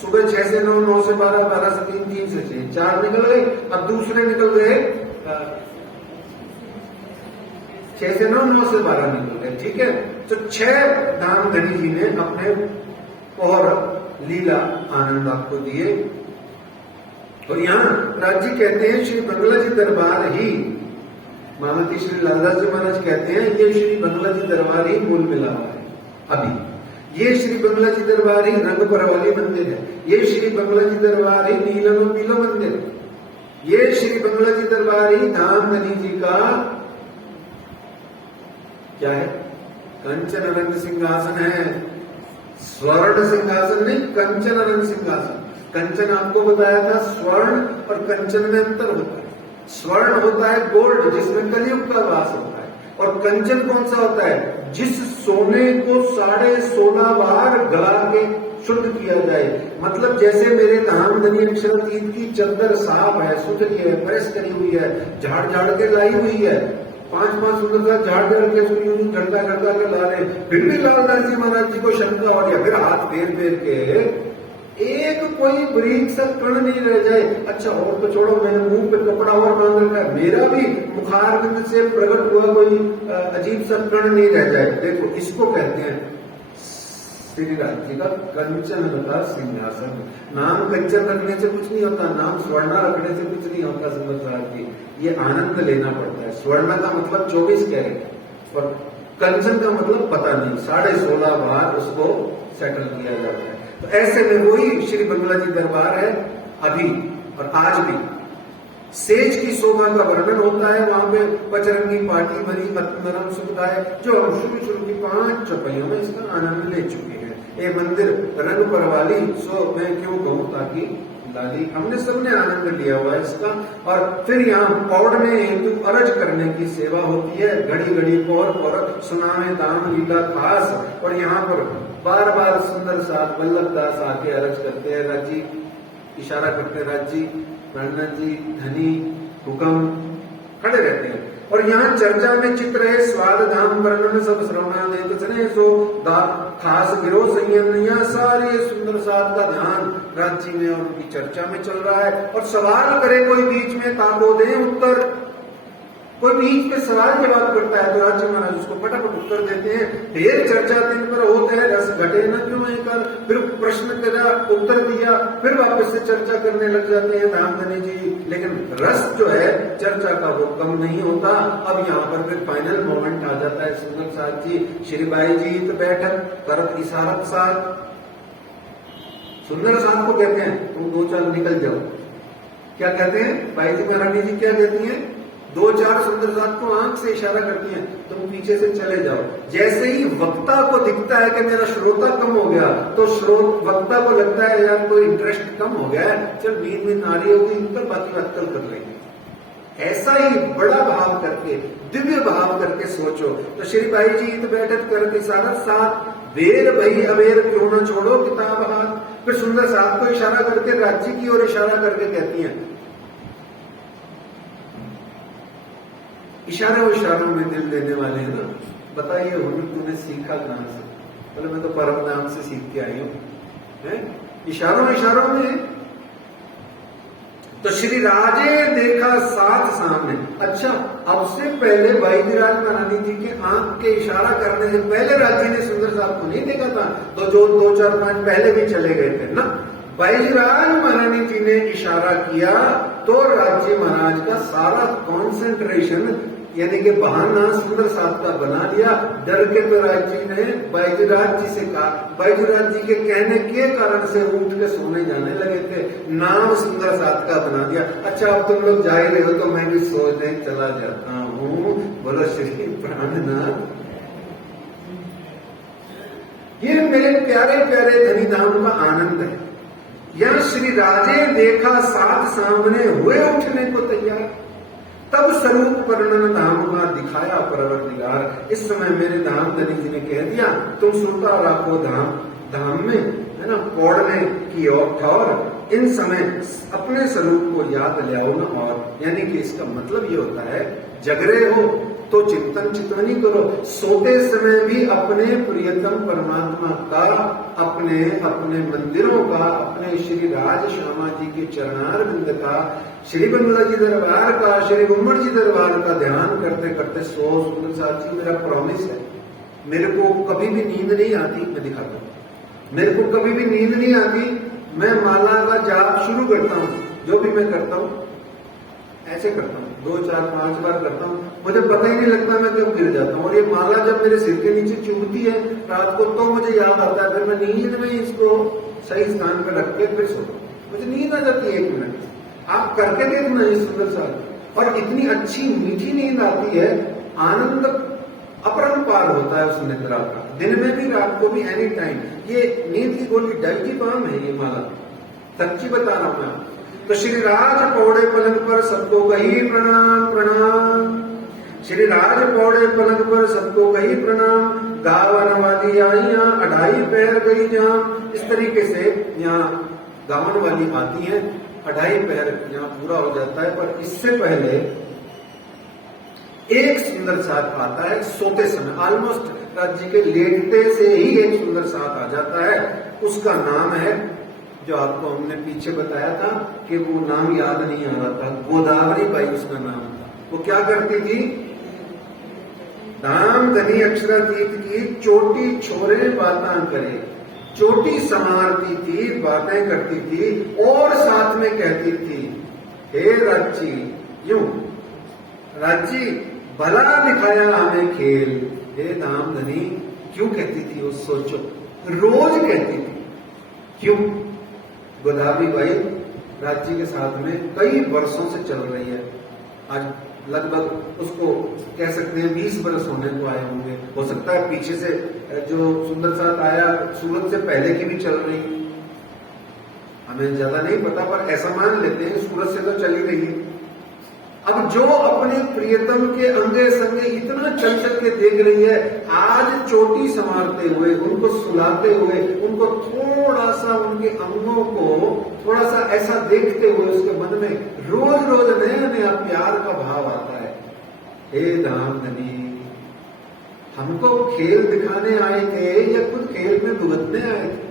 सुबह 6 से 9, 9 से 12, 12 से 3, 3 से 6, 4 निकल गए। अब दूसरे निकल गए 6 से 9, 9 से 12 निकल गए, ठीक है। तो 6 धाम धनी जी ने अपने और लीला आनंद आपको दिए। और यहाँ राज जी कहते हैं श्री बंगला जी दरबार ही, महामती श्री लालदास जी महाराज कहते हैं ये श्री बंगला जी दरबार ही मूल मिला हुआ है। अभी ये श्री बंगला जी दरबार ही रंगपुर वाली मंदिर है, ये श्री बंगला जी दरबार ही नीलम और पीलो मंदिर, ये श्री बंगला जी दरबार ही धाम धनी जी का क्या है? कंचन रंग सिंहासन है। स्वर्ण सिंहासन नहीं, कंचन रंग सिंहासन। कंचन आपको बताया था, स्वर्ण और कंचन में अंतर होता है। स्वर्ण होता है गोल्ड जिसमें कलयुग का वास होता है, और कंचन कौन सा होता है? जिस सोने को 16.5 बार गला के शुद्ध किया जाए। मतलब जैसे मेरे धाम धनी अक्षरातीत की चद्दर साफ है, सुथरी है, प्रेस करी हुई है, झाड़ झाड़ के लाई हुई है, 5 सुंदर सा झाड़ झाड़ के झड़का झड़का के ला रहे, फिर भी लालदास जी महाराज जी को शंका हो गया, फिर हाथ फेर फेर के एक कोई बारीक सा कण नहीं रह जाए। अच्छा और तो छोड़ो, मैंने मुंह पे कपड़ा और बांध रखा है, मेरा भी मुखारबिंद से प्रकट हुआ कोई अजीब सा कण नहीं रह जाए। देखो इसको कहते हैं श्री राज जी का कंचन का सिंहासन। नाम कंचन रखने से कुछ नहीं होता, नाम स्वर्णा रखने से कुछ नहीं होता। सुंदर राज जी, ये आनंद लेना पड़ता है। स्वर्ण का मतलब 24 कैरेट और कंचन का मतलब पता नहीं 16.5 बार उसको सेटल किया जाता है। तो ऐसे में वही श्री बंगला जी दरबार है अभी और आज भी। सेज की शोभा का वर्णन होता है वहां पे, पचरंगी पार्टी भरी नरम सुविधा है, जो हम शुरू की 5 चौपाइयों में इसका आनंद ले चुके हैं। ये मंदिर रंग परवाली, सो मैं क्यों कहूं ताकि लाली, हमने सबने आनंद लिया हुआ है इसका। और फिर यहाँ पौड़ने हेतु अरज करने की सेवा होती है, घड़ी घड़ी पौर सुनावे दाम लीला खास। और यहाँ पर बार बार सुंदर साथ वल्लभ दास आके अरज करते हैं, राजी इशारा करते हैं, राजी प्रणन जी धनी हुक्म खड़े रहते हैं। और यहाँ चर्चा में चित्र है स्वाद धाम वर्णन सब श्रवणा दे सो खास गिरो संयम, यहाँ सारे सुंदर साथ का ध्यान राज्य में और उनकी चर्चा में चल रहा है। और सवाल करे कोई बीच में ताको दे उत्तर, कोई बीच में सवाल जवाब करता है तो राज्य महाराज उसको फटाफट उत्तर देते हैं। फिर चर्चा दिन पर होते हैं, रस घटे न क्यों है कल, फिर प्रश्न करा, उत्तर दिया, फिर वापस से चर्चा करने लग जाते हैं धामधनी जी। लेकिन रस जो है चर्चा का वो कम नहीं होता। अब यहाँ पर फिर फाइनल मोमेंट आ जाता है। सुंदर साथ जी श्री बाई जी तो बैठक करत इशारत साथ, सुंदर साथ को कहते हैं तुम 2 चाल निकल जाओ। क्या कहते हैं बाई जी महारानी जी, क्या कहती हैं? 2 चार सुंदर साथ को आंख से इशारा करती हैं, तुम पीछे से चले जाओ। जैसे ही वक्ता को दिखता है कि मेरा श्रोता कम हो गया, तो वक्ता को लगता है यार कोई इंटरेस्ट कम हो गया है, चल नींद में नारी होगी, इन पर बाकी बात कल कर लेंगे। ऐसा ही बड़ा भाव करके, दिव्य भाव करके सोचो। तो श्री बाई जी तो बैठक करके सारा साथ वेर भई अवेर क्यों न छोड़ो किताब हाथ। फिर सुंदर साथ को इशारा करके राज्य की ओर इशारा करके कहती हैं, इशारों में दिल देने वाले हैं ना, बताइए हुनर तूने सीखा कहां से? बोले मैं तो परम नाम से सीख के आई हूं। इशारों में। तो श्री राजे देखा साथ सामने। अच्छा, अब से पहले बाईजीराज महारानी जी के आंख के इशारा करने से पहले राज्य ने सुंदर साहब को नहीं देखा था, तो जो 2-4 पॉइंट पहले भी चले गए थे ना। बाईजीराज महारानी जी ने इशारा किया तो राज्य महाराज का सारा कॉन्सेंट्रेशन यानी कि बहाना सुंदर साथ का बना लिया। डर के तो राज्य ने बाईजीराज जी से कहा, बाईजीराज जी के कहने के कारण से उठ के सोने जाने लगे थे, नाम सुंदर साथ का बना दिया। अच्छा, अब तुम लोग जा ही रहे हो तो मैं भी सोने चला जाता हूँ। बोलो श्री प्राणनाथ। ये मेरे प्यारे प्यारे धनी धाम का आनंद है। यहां श्री राजे देखा साथ सामने हुए उठने को तैयार, तब स्वरूप वर्णन धाम का दिखाया परवरदिगार। इस समय मेरे धाम धनी जी ने कह दिया तुम सुनता रखो धाम में, है ना, पौड़ने की और इन समय अपने स्वरूप को याद ले आओ ना। और यानी कि इसका मतलब ये होता है जग रहे हो तो चिंतन चितवनी करो, सोते समय भी अपने प्रियतम परमात्मा का, अपने अपने मंदिरों का, अपने श्री राज श्यामा जी के चरणारविंद का, श्री बंगला जी दरबार का, श्री गुम्मट जी दरबार का ध्यान करते करते सो। सुंदर साहब जी मेरा प्रॉमिस है, मेरे को कभी भी नींद नहीं आती, मैं दिखाता हूँ, मेरे को कभी भी नींद नहीं आती, मैं माला का जाप शुरू करता हूँ, जो भी मैं करता हूँ ऐसे करता हूँ, 2, 4, 5 बार करता हूँ, मुझे पता ही नहीं लगता मैं कब गिर जाता हूँ। और ये माला जब मेरे सिर के नीचे चुभती है रात को तो मुझे याद आता है, फिर मैं नींद में इसको सही स्थान पर रख के फिर सोता हूँ, मुझे नींद आ जाती है 1 मिनट। आप करके देखना ये सुंदर साथ, और इतनी अच्छी मीठी नींद आती है, आनंद अपरंपार होता है उस निद्रा का, दिन में भी रात को भी एनी टाइम। ये नींद की गोली डायजीपाम है ये माला, सच्ची बता रहा हूं मैं। तो श्री राज पौड़े पलंग पर सबको कही प्रणाम प्रणाम, श्री राज पौड़े पलंग पर सबको कही प्रणाम, गावन वाली आइया 2.5 पैर गई जहां। इस तरीके से यहाँ गावन वाली आती है, 2.5 पैर यहाँ पूरा हो जाता है। पर इससे पहले एक सुंदर साथ आता है सोते समय, ऑलमोस्ट राज्य के लेटते से ही एक सुंदर साथ आ जाता है। उसका नाम है, जो आपको हमने पीछे बताया था कि वो नाम याद नहीं आ रहा था, गोदावरी बाई उसका नाम था। वो क्या करती थी, धाम धनी अक्षरातीत की चोटी छोरे बातें करे, चोटी संवारती थी, बातें करती थी और साथ में कहती थी, हे राज्जी, यूं राज्जी भला दिखाया हमें खेल। हे धाम धनी क्यों कहती थी वो, सोचो, रोज कहती थी। क्यों? गोदावरी बाई राज्य के साथ में कई वर्षों से चल रही है, आज लगभग उसको कह सकते हैं 20 वर्ष होने को आए होंगे। हो सकता है पीछे से जो सुंदर साथ आया सूरत से पहले की भी चल रही, हमें ज्यादा नहीं पता, पर ऐसा मान लेते हैं सूरत से तो चली रही है। अब जो अपने प्रियतम के अंगे संगे इतना चल चल के देख रही है, आज चोटी संवारते हुए, उनको सुलाते हुए, उनको थोड़ा सा उनके अंगों को थोड़ा सा ऐसा देखते हुए उसके मन में रोज रोज नया नया प्यार का भाव आता है। हे धाम धनी, हमको खेल दिखाने आए थे या खुद खेल में भुगतने आए थे?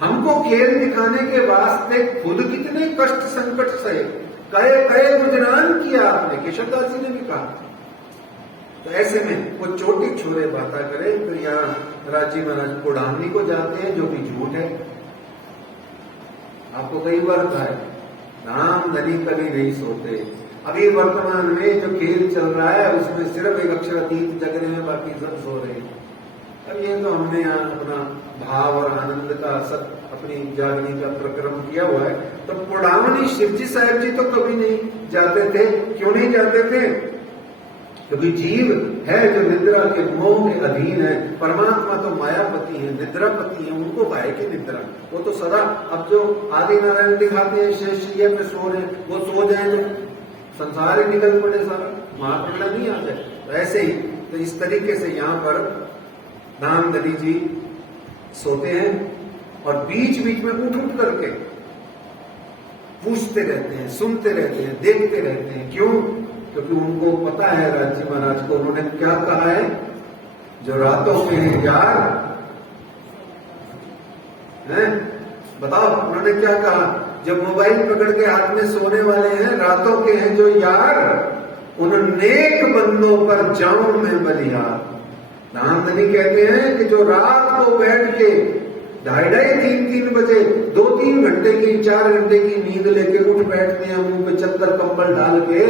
हमको खेल दिखाने के वास्ते खुद कितने कष्ट संकट सहे, कहे कहे गुजरान किया आपने, केशवदास जी ने भी कहा। तो ऐसे में वो छोटे छोरे बातें करे, तो यहाँ राजी महाराज पुडामनी को जाते हैं, जो कि झूठ है। आपको कई बार कहा है, राम धनी कभी नहीं सोते। अभी वर्तमान में जो खेल चल रहा है उसमें सिर्फ एक अक्षरातीत जग रहे हैं, बाकी सब सो रहे हैं। अब ये तो हमने यहाँ अपना भाव और आनंद का सब अपनी जागने का प्रक्रम किया हुआ है। तो पुडामनी शिवजी साहब जी तो कभी नहीं जाते थे। क्यों नहीं जाते थे? क्योंकि जीव है जो निद्रा के मोह के अधीन है, परमात्मा तो मायापति है, निद्रापति है, उनको पाए कि निद्रा, वो तो सदा। अब जो आदि नारायण दिखाते हैं शेषिया में सो रहे, वो सो जाए तो संसार ही निकल पड़े सारा, महाप्रलय नहीं आ जाए। तो ऐसे ही तो इस तरीके से यहाँ पर नामदनी जी सोते हैं और बीच बीच में उठ उठ करके पूछते रहते हैं, सुनते रहते हैं, देखते रहते हैं। क्यों? क्योंकि उनको पता है राजी महाराज को, उन्होंने क्या कहा है, जो रातों के हैं यार हैं, बताओ उन्होंने क्या कहा? जब मोबाइल पकड़ के हाथ में सोने वाले हैं, रातों के हैं जो यार, उन नेक बंदों पर जाऊं मैं बलिहार। नामदनी कहते हैं कि जो रात को बैठ के 2:30-3 बजे 2-3 घंटे की 4 घंटे की नींद लेके उठ बैठते हैं, मुंह पे चद्दर कंबल डाल के,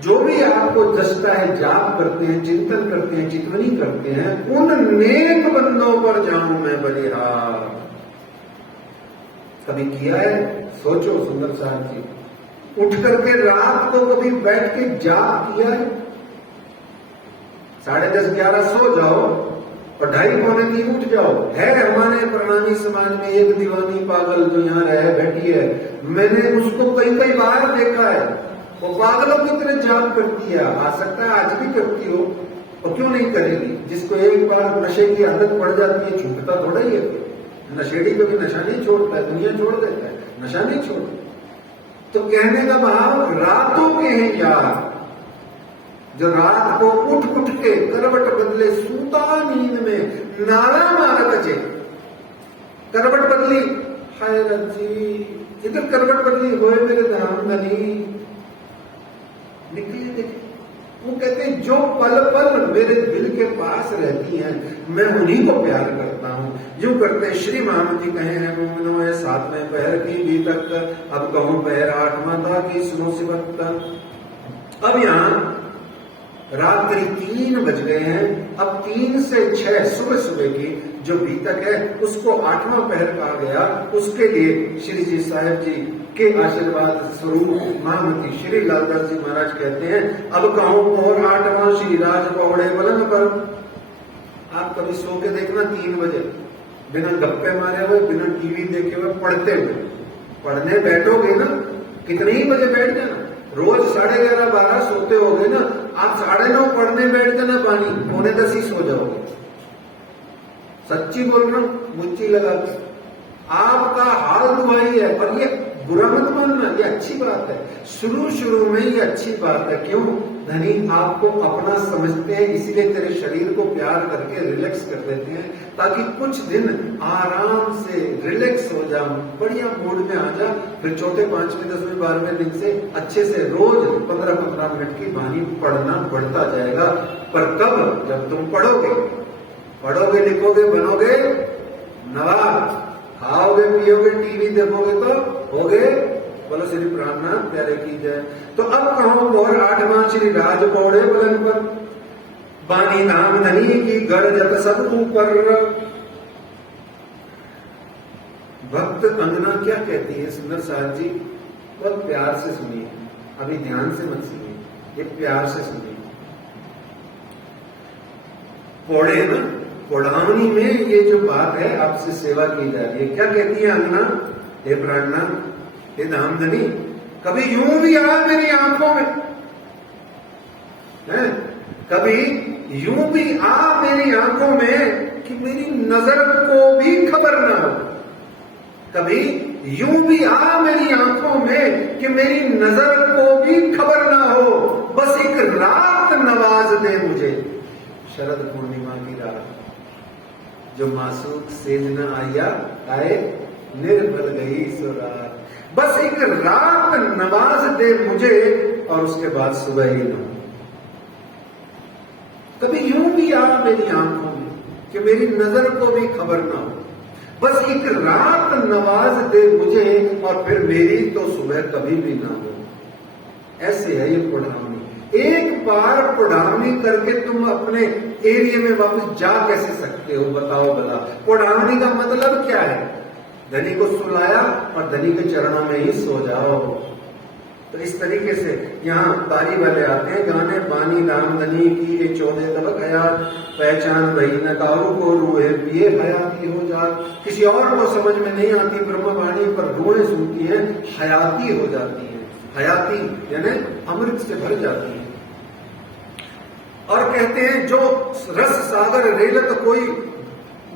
जो भी आपको जसता है जाप करते हैं, चिंतन करते हैं, चितवनी करते हैं, उन नेक बंदों पर जाऊं मैं बलिहार। कभी किया है? सोचो सुंदर साहब जी, उठ करके रात को कभी बैठ के जाप किया है? 10:30-11 सो जाओ और 2:30-3 उठ जाओ। है हमारे प्रणामी समाज में एक दीवानी पागल जो यहाँ रह बैठी है, मैंने उसको कई कई बार देखा है। वो पागलों की तरह जाप करती है, आ सकता है आज भी करती हो, और क्यों नहीं करेगी? जिसको एक बार नशे की आदत पड़ जाती है, छूटता थोड़ा ही है। नशेड़ी को भी नशा नहीं छोड़ता है, दुनिया छोड़ देता है, नशा नहीं छोड़ता। तो कहने का भाव, रातों के हैं यार, जो रात को उठ उठ के करवट बदले, सूता नींद में नारा मारा बजे, करवट बदली, हाय रजी इधर करवट बदली होए मेरे धाम धनी निकले देखे। वो कहते हैं जो पल पल मेरे दिल के पास रहती हैं, मैं उन्हीं को प्यार करता हूं। यूं करते श्री महामन जी कहे हैं, मोमिनो है 7वें पहर की भी तक, अब कहूं पहर 8वां था कि सुनो सिबत। अब यहाँ रात्रि 3 बज गए हैं। अब 3 से 6 सुबह सुबह की जो बीतक है उसको 8वां पहर कहा गया। उसके लिए श्री जी साहब जी के आशीर्वाद स्वरूप महामती श्री लालदास जी महाराज कहते हैं, अब कहूं और 8वां श्री राज पौड़े बलन पर। आप कभी सो के देखना 3 बजे, बिना गप्पे मारे हुए, बिना टीवी देखे हुए, पढ़ते हुए, पढ़ने बैठोगे ना, कितने ही बजे बैठ जाना, रोज 11:30-12 सोते होगे ना, आप 9:30 पढ़ने बैठ जाना, पानी 9:45 ही सो जाओगे। सच्ची बोल रहा हूं, मुच्ची लगा के आपका हाल दुआई है। पर ये बुरा मत मानना, ये अच्छी बात है। शुरू में ये अच्छी बात है। क्यों? धनी आपको अपना समझते हैं, इसीलिए तेरे शरीर को प्यार करके रिलैक्स कर देते हैं, ताकि कुछ दिन आराम से रिलैक्स हो जा, बढ़िया मूड में आ जा। फिर चौथे 5वें 10वें 12वें दिन से अच्छे से रोज 15-15 मिनट की वाणी पढ़ना बढ़ता जाएगा। पर कब? जब तुम पढ़ोगे, लिखोगे, बनोगे नवाब, खाओगे, पियोगे, टीवी देखोगे तो होगे। बोलो श्री प्राणनाथ प्यारे की जय। तो अब कहूं और 8वां श्री राज पौड़े बलन पर, बानी नाम धनी की गरजत सब ऊपर। भक्त अंगना क्या कहती है सुंदर साहब जी? बहुत प्यार से सुनिए, अभी ध्यान से मत सुनिए, ये प्यार से सुनिए। पौड़े ना, पौड़ावनी में ये जो बात है, आपसे सेवा की जा रही है। क्या कहती है अंगना? हे प्राणनाथ, हे धामधनी, कभी यूं भी आ मेरी आंखों में, है? कभी यूं भी आ मेरी आंखों में कि मेरी नजर को भी खबर ना हो। कभी यूं भी आ मेरी आंखों में कि मेरी नजर को भी खबर ना हो। बस एक रात नवाज दे मुझे, शरद पूर्णिमा की रात, जो मासूक सेज न आया आए निर्बल गई सो रात। बस एक रात नवाज दे मुझे और उसके बाद सुबह ही ना। कभी यूं भी आ मेरी आंखों में कि मेरी नजर को भी खबर ना हो। बस एक रात नवाज दे मुझे और फिर मेरी तो सुबह कभी भी ना हो। ऐसे है ये पुढ़ावनी। एक बार पुढ़ावनी करके तुम अपने एरिया में वापस जा कैसे सकते हो, बताओ भला। पुढ़ावनी का मतलब क्या है? धनी को सुलाया और धनी के चरणों में ही सो जाओ। तो इस तरीके से यहाँ बारी वाले आते हैं गाने, बानी नाम धनी की ये 14 तबक हयात, पहचान वही न कारू को रूहे पिए हयाती हो जात। किसी और को समझ में नहीं आती ब्रह्मवाणी, पर रूहें सुनती है हयाती हो जाती है। हयाती यानी अमृत से भर जाती है। और कहते हैं जो रस सागर रेलत कोई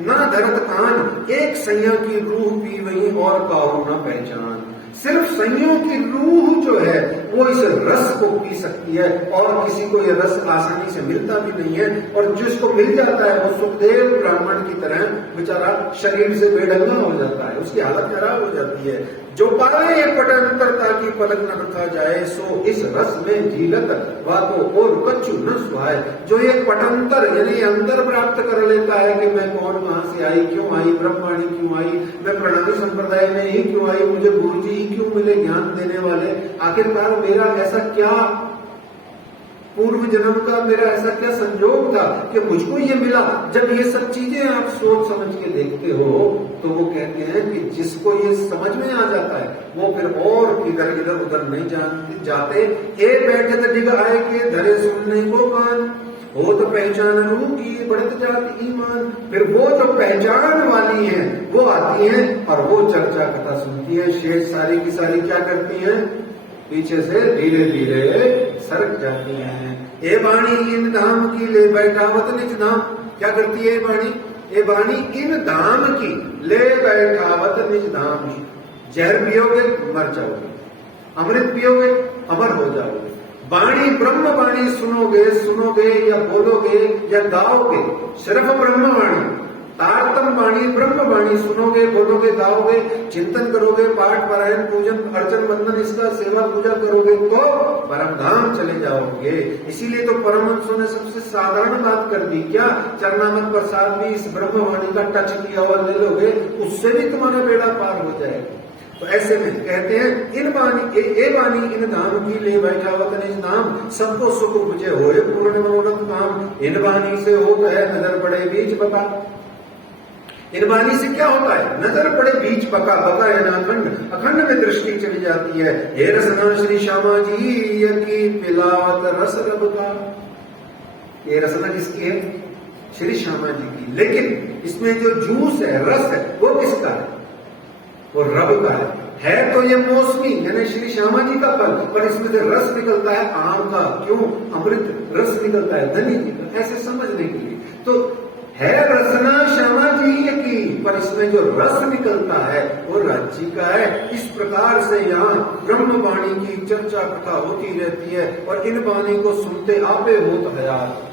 ना धरत कान, एक सैया की रूह पी वही और काऊ ना पहचान। सिर्फ संयोग की रूह जो है वो इस रस को पी सकती है और किसी को यह रस आसानी से मिलता भी नहीं है। और जिसको मिल जाता है वो सुखदेव ब्राह्मण की तरह बेचारा शरीर से बेढंगा हो जाता है, उसकी हालत खराब हो जाती है। जो पावे ये पटांतरता की पलक न रखा जाए, सो इस रस में झीलत वाको और कच्चू न सुहाए। जो ये पटांतर यानी अंतर प्राप्त कर लेता है कि मैं कौन, कहां से आई, क्यों आई, ब्रह्मवाणी क्यों आई, मैं प्रणाली संप्रदाय में ही क्यों आई, मुझे गुरु जी ही क्यों मिले ज्ञान देने वाले, आखिरकार मेरा ऐसा क्या पूर्व जन्म का मेरा ऐसा क्या संयोग था कि मुझको ये मिला। जब ये सब चीजें आप सोच समझ के देखते हो तो वो कहते हैं कि जिसको ये समझ में आ जाता है वो फिर और इधर इधर उधर नहीं जाते। ए बैठे तो डिग आए के धरे सुनने को कान, हो तो पहचान रूह की बढ़त जात ईमान। फिर वो जो पहचान वाली है वो आती है और वो चर्चा कथा सुनती है। शेष सारी की सारी क्या करती है? पीछे से धीरे धीरे सरक जाती हैं। ए बाणी इन धाम की ले बैठावत निज धाम। क्या करती है बाणी? ए बाणी इन धाम की ले बैठावत निज धाम। जहर पियोगे मर जाओगे, अमृत पियोगे अमर हो जाओगे। बाणी ब्रह्म बाणी सुनोगे या बोलोगे या गाओगे, सिर्फ ब्रह्मवाणी। तारतम वाणी ब्रह्म वाणी सुनोगे, बोलोगे, गाओगे, चिंतन करोगे, पाठ पारायण पूजन अर्चन बंदन इसका सेवा पूजा करोगे तो परम धाम चले जाओगे। इसीलिए तो परमहंसों ने सबसे साधारण बात कर दी, क्या चरणामृत प्रसाद भी इस ब्रह्मवाणी का टच किया और ले लोगे, उससे भी तुम्हारा बेड़ा पार हो जाएगा। तो ऐसे में कहते हैं इन बानी ए बानी इन धाम की ले बैठावत निज धाम, सबको सुख मुझे होए पूर्ण मनोरथ काम। इन बानी से होता है नजर पड़े बीच बका। इन बानी से क्या होता है? नजर पड़े बीच बका, बका है ना अखंड, अखंड में दृष्टि चली जाती है। हे रसना श्री श्यामा जी की पिलावत रस रब का। ये रसना किसकी है? श्री श्यामा जी की। लेकिन इसमें जो जूस है, रस है, वो किसका है? वो रब का है तो ये मौसमी यानी श्री श्यामा जी का फल, पर इसमें से रस निकलता है आम का। क्यों? अमृत रस निकलता है धनी जी का। ऐसे समझने के लिए तो है रसना श्यामा जी की, पर इसमें जो रस निकलता है वो राज्य का है। इस प्रकार से यहाँ ब्रह्म वाणी की चर्चा कथा होती रहती है और इन वाणी को सुनते आपे होत हयात।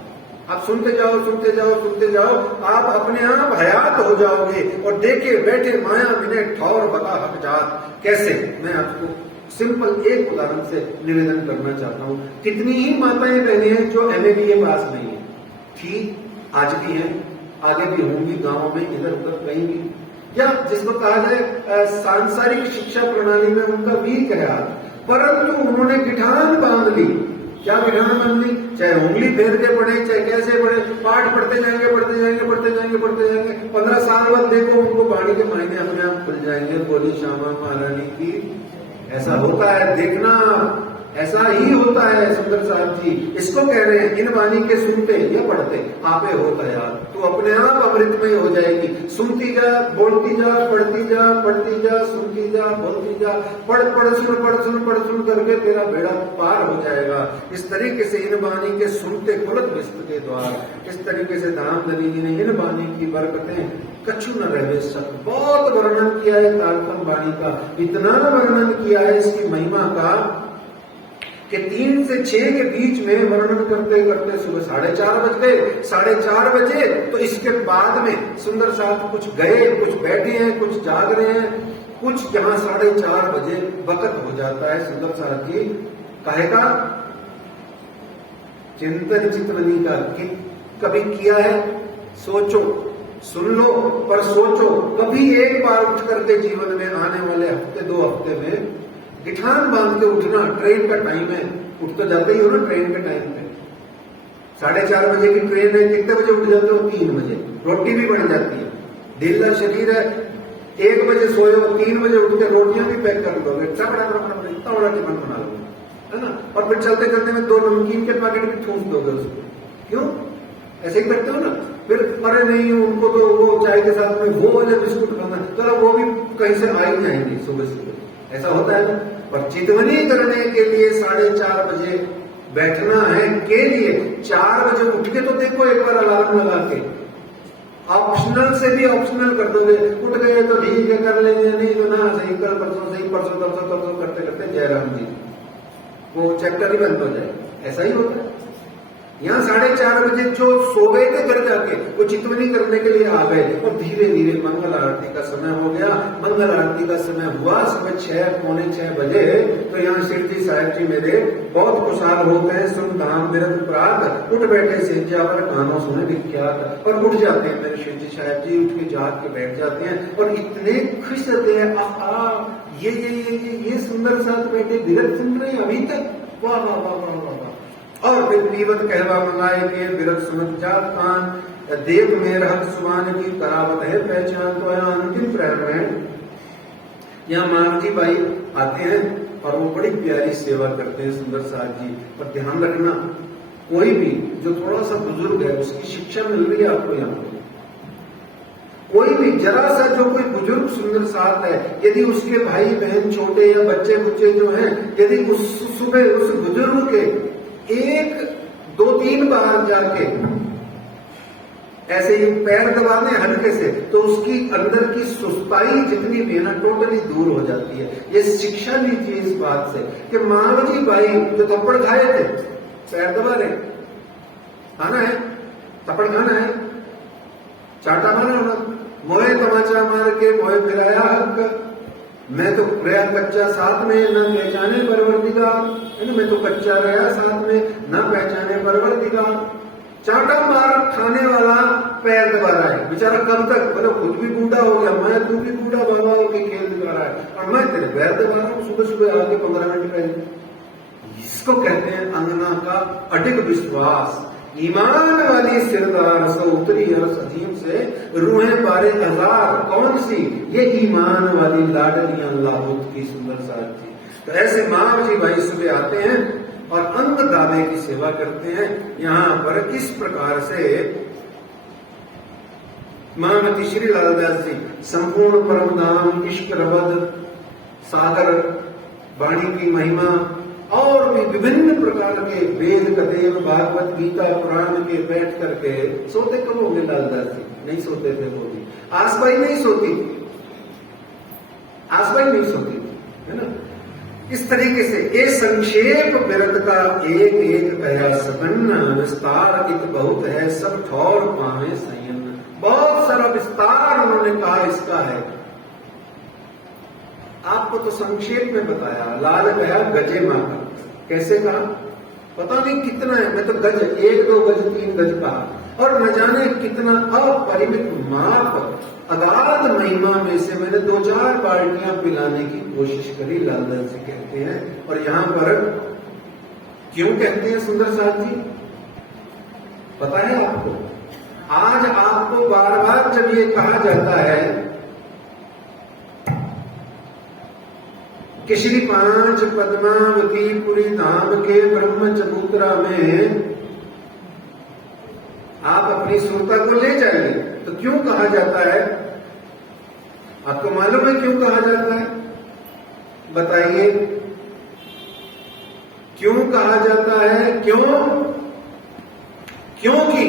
आप सुनते जाओ सुनते जाओ सुनते जाओ, आप अपने आप हयात हो जाओगे और देखे बैठे माया विनय ठौर बता हक जात। कैसे? मैं आपको सिंपल एक उदाहरण से निवेदन करना चाहता हूँ। कितनी ही माताएं बहनें हैं जो MA पास नहीं है, थी, आज भी है, आगे भी होंगी, गांवों में इधर उधर कहीं भी, या जिसको कहा जाए सांसारिक शिक्षा प्रणाली में उनका वीक है हाथ, परंतु उन्होंने गिठान बांध ली। क्या गिठान बांध ली? चाहे उंगली फेर के पढ़े, चाहे कैसे पढ़े, पाठ पढ़ते जाएंगे पढ़ते जाएंगे पढ़ते जाएंगे पढ़ते जाएंगे। 15 साल बाद देखो उनको वाणी के मायने अपने आप खुल जाएंगे। बोली श्यामा महारानी की। ऐसा होता है, देखना ऐसा ही होता है सुंदर साहब जी। इसको कह रहे हैं इन वाणी के सुनते या पढ़ते आपे होता यार, तू अपने आप अमृतमय हो जाएगी। सुनती जा, बोलती जा, पढ़ती जा, पढ़ती जा, सुनती जा, बोलती जा, पढ़ पढ़ सुन पढ़ सुन पढ़ सुन करके तेरा बेड़ा पार हो जाएगा। इस तरीके से इन वाणी के सुनते खुलत विश्व के द्वार। इस तरीके से धाम धनी जी ने इन वाणी की बरकतें कछु न रहे सब। बहुत वर्णन किया है तारतम वाणी का, इतना वर्णन किया है इसकी महिमा का कि कि 3 से 6 के बीच में वर्णन करते करते सुबह 4:30 बज गए। 4:30 बजे तो इसके बाद में सुंदर साथ कुछ गए, कुछ बैठे हैं, कुछ जाग रहे हैं, कुछ जहां 4:30 बजे वक्त हो जाता है सुंदर साथ जी कहेगा चिंतन चितवनी का कि कभी किया है, सोचो, सुन लो, पर सोचो कभी एक बार उठ करके जीवन में आने वाले हफ्ते 2 हफ्ते में गिठान बांध के उठना। ट्रेन का टाइम है, उठ तो जाते ही हो ना ट्रेन के टाइम पे। 4:30 बजे की ट्रेन है, कितने बजे उठ जाते हो? 3 बजे। रोटी भी बन जाती है, ढीला शरीर है, 1 बजे सोए हो, 3 बजे उठ के रोटियां भी पैक कर लोगे, इतना बड़ा टिफिन बना लोगे, है ना। और फिर चलते चलते में 2 नमकीन के पैकेट भी ठूस दोगे उसको। क्यों ऐसे ही करते हो ना। फिर अरे नहीं उनको तो वो चाय के साथ में वो वाले बिस्कुट खाना, चलो वो भी कहीं से आ ही जाएंगे सुबह सुबह, ऐसा होता है ना। पर चितवनी करने के लिए 4:30 बजे बैठना है के लिए 4 बजे उठ के तो देखो एक बार अलार्म लगा के। ऑप्शनल से भी ऑप्शनल कर दोगे, उठ गए तो ठीक है कर लेंगे, नहीं तो ना सही कल परसों सही परसों तरसों करते करते जयराम जी वो चैप्टर ही बंद हो जाए। ऐसा ही होता है। यहाँ 4:30 बजे जो सो गए थे घर जाके वो चितवनी करने के लिए आ गए और धीरे धीरे मंगल आरती का समय हो गया। मंगल आरती का समय हुआ सुबह 6 पौने 6 बजे। तो यहाँ शिव जी साहब जी मेरे बहुत खुशहाल हो गए, सुन धाम विरत प्रात, उठ बैठे सेजा पर गानों सुने विख्यात, और उठ जाते हैं मेरे शिव जी साहब जी, उठ के जाग के बैठ जाते हैं और इतने खुश रहते हैं, आहा ये सुंदर साथ बैठे विरत सुन रहे हैं अभी तक, वाह वाह वाह वाह वाह। और फिर पीवत कहवा मंगाए के विरत सुनत जात पान, देव में रहत सुमान की करावत है पहचान। तो यहाँ अंतिम प्रहर में यहाँ मानजी बाई आते हैं और वो बड़ी प्यारी सेवा करते हैं सुंदर साथ जी। पर ध्यान रखना कोई भी जो थोड़ा सा बुजुर्ग है उसकी शिक्षा मिल रही है आपको यहाँ पे। कोई भी जरा सा जो कोई बुजुर्ग सुंदर साथ है, यदि उसके भाई बहन छोटे या बच्चे बुच्चे जो हैं, यदि उस सुबह उस बुजुर्ग के 1 2 3 बार जाके ऐसे ही पैर दबाने हल्के से, तो उसकी अंदर की सुस्ताई जितनी भी है ना टोटली दूर हो जाती है। ये शिक्षा लीजिए इस बात से कि मावजी भाई जो थप्पड़ खाए थे, पैर दबा रहे, खाना है थप्पड़ खाना है, चाटा मारा होना, मोहे तमाचा मार के मोहे फिराया हक, मैं तो गया कच्चा साथ में न पहचाने परवरदिगार, है ना, मैं तो कच्चा रहा साथ में न पहचाने परवरदिगार। चाटा मार खाने वाला पैर दबा रहा है बेचारा, कब तक, मतलब खुद भी बूढ़ा हो गया, मैं तू भी बूढ़ा बाबा होके खेल दिखा रहा है और मैं तेरे पैर दबा रहा हूँ सुबह सुबह आके 15 मिनट पहले। इसको कहते हैं अंगना का अडिग विश्वास। ईमान वाली सिरदार सो उतरी अरस अजीम से रूहें पारे हजार, कौन सी? ये ईमान वाली लाडलियां लाहौत की सुंदर साथ थी। तो ऐसे माँ जी भाई सुबह आते हैं और अंग दावे की सेवा करते हैं। यहाँ पर किस प्रकार से महामती श्री लालदास जी संपूर्ण परम धाम इश्क रबद सागर वाणी की महिमा और भी विभिन्न प्रकार के वेद कथेन भागवत गीता पुराण के बैठ करके सोते कब होंगे लालदास जी? नहीं सोते थे वो भी। आसबाई नहीं सोती, आसबाई नहीं सोती, है ना। इस तरीके से ये संक्षेप विरत का एक एक कया सपन्न, विस्तार इत बहुत है सब ठौर पावे संयम। बहुत सारा विस्तार उन्होंने कहा इसका है। आपको तो संक्षेप में बताया। लाल गया गजे माता, कैसे कहा पता नहीं कितना है, मैं तो गज 1 2 गज 3 गज कहा और न जाने कितना अपरिमित माप अगाध महिमा में से मैंने 2-4 बाल्टियां पिलाने की कोशिश करी, लालदास जी कहते हैं। और यहां पर क्यों कहते हैं सुंदर साथ जी पता है आपको? आज आपको बार बार जब ये कहा जाता है कि श्री 5 पद्मावती पुरी धाम के ब्रह्म चबूतरा में आप अपनी सुरता को ले जाइए, तो क्यों कहा जाता है? आपको मालूम है क्यों कहा जाता है? बताइए क्यों कहा जाता है? क्यों? क्योंकि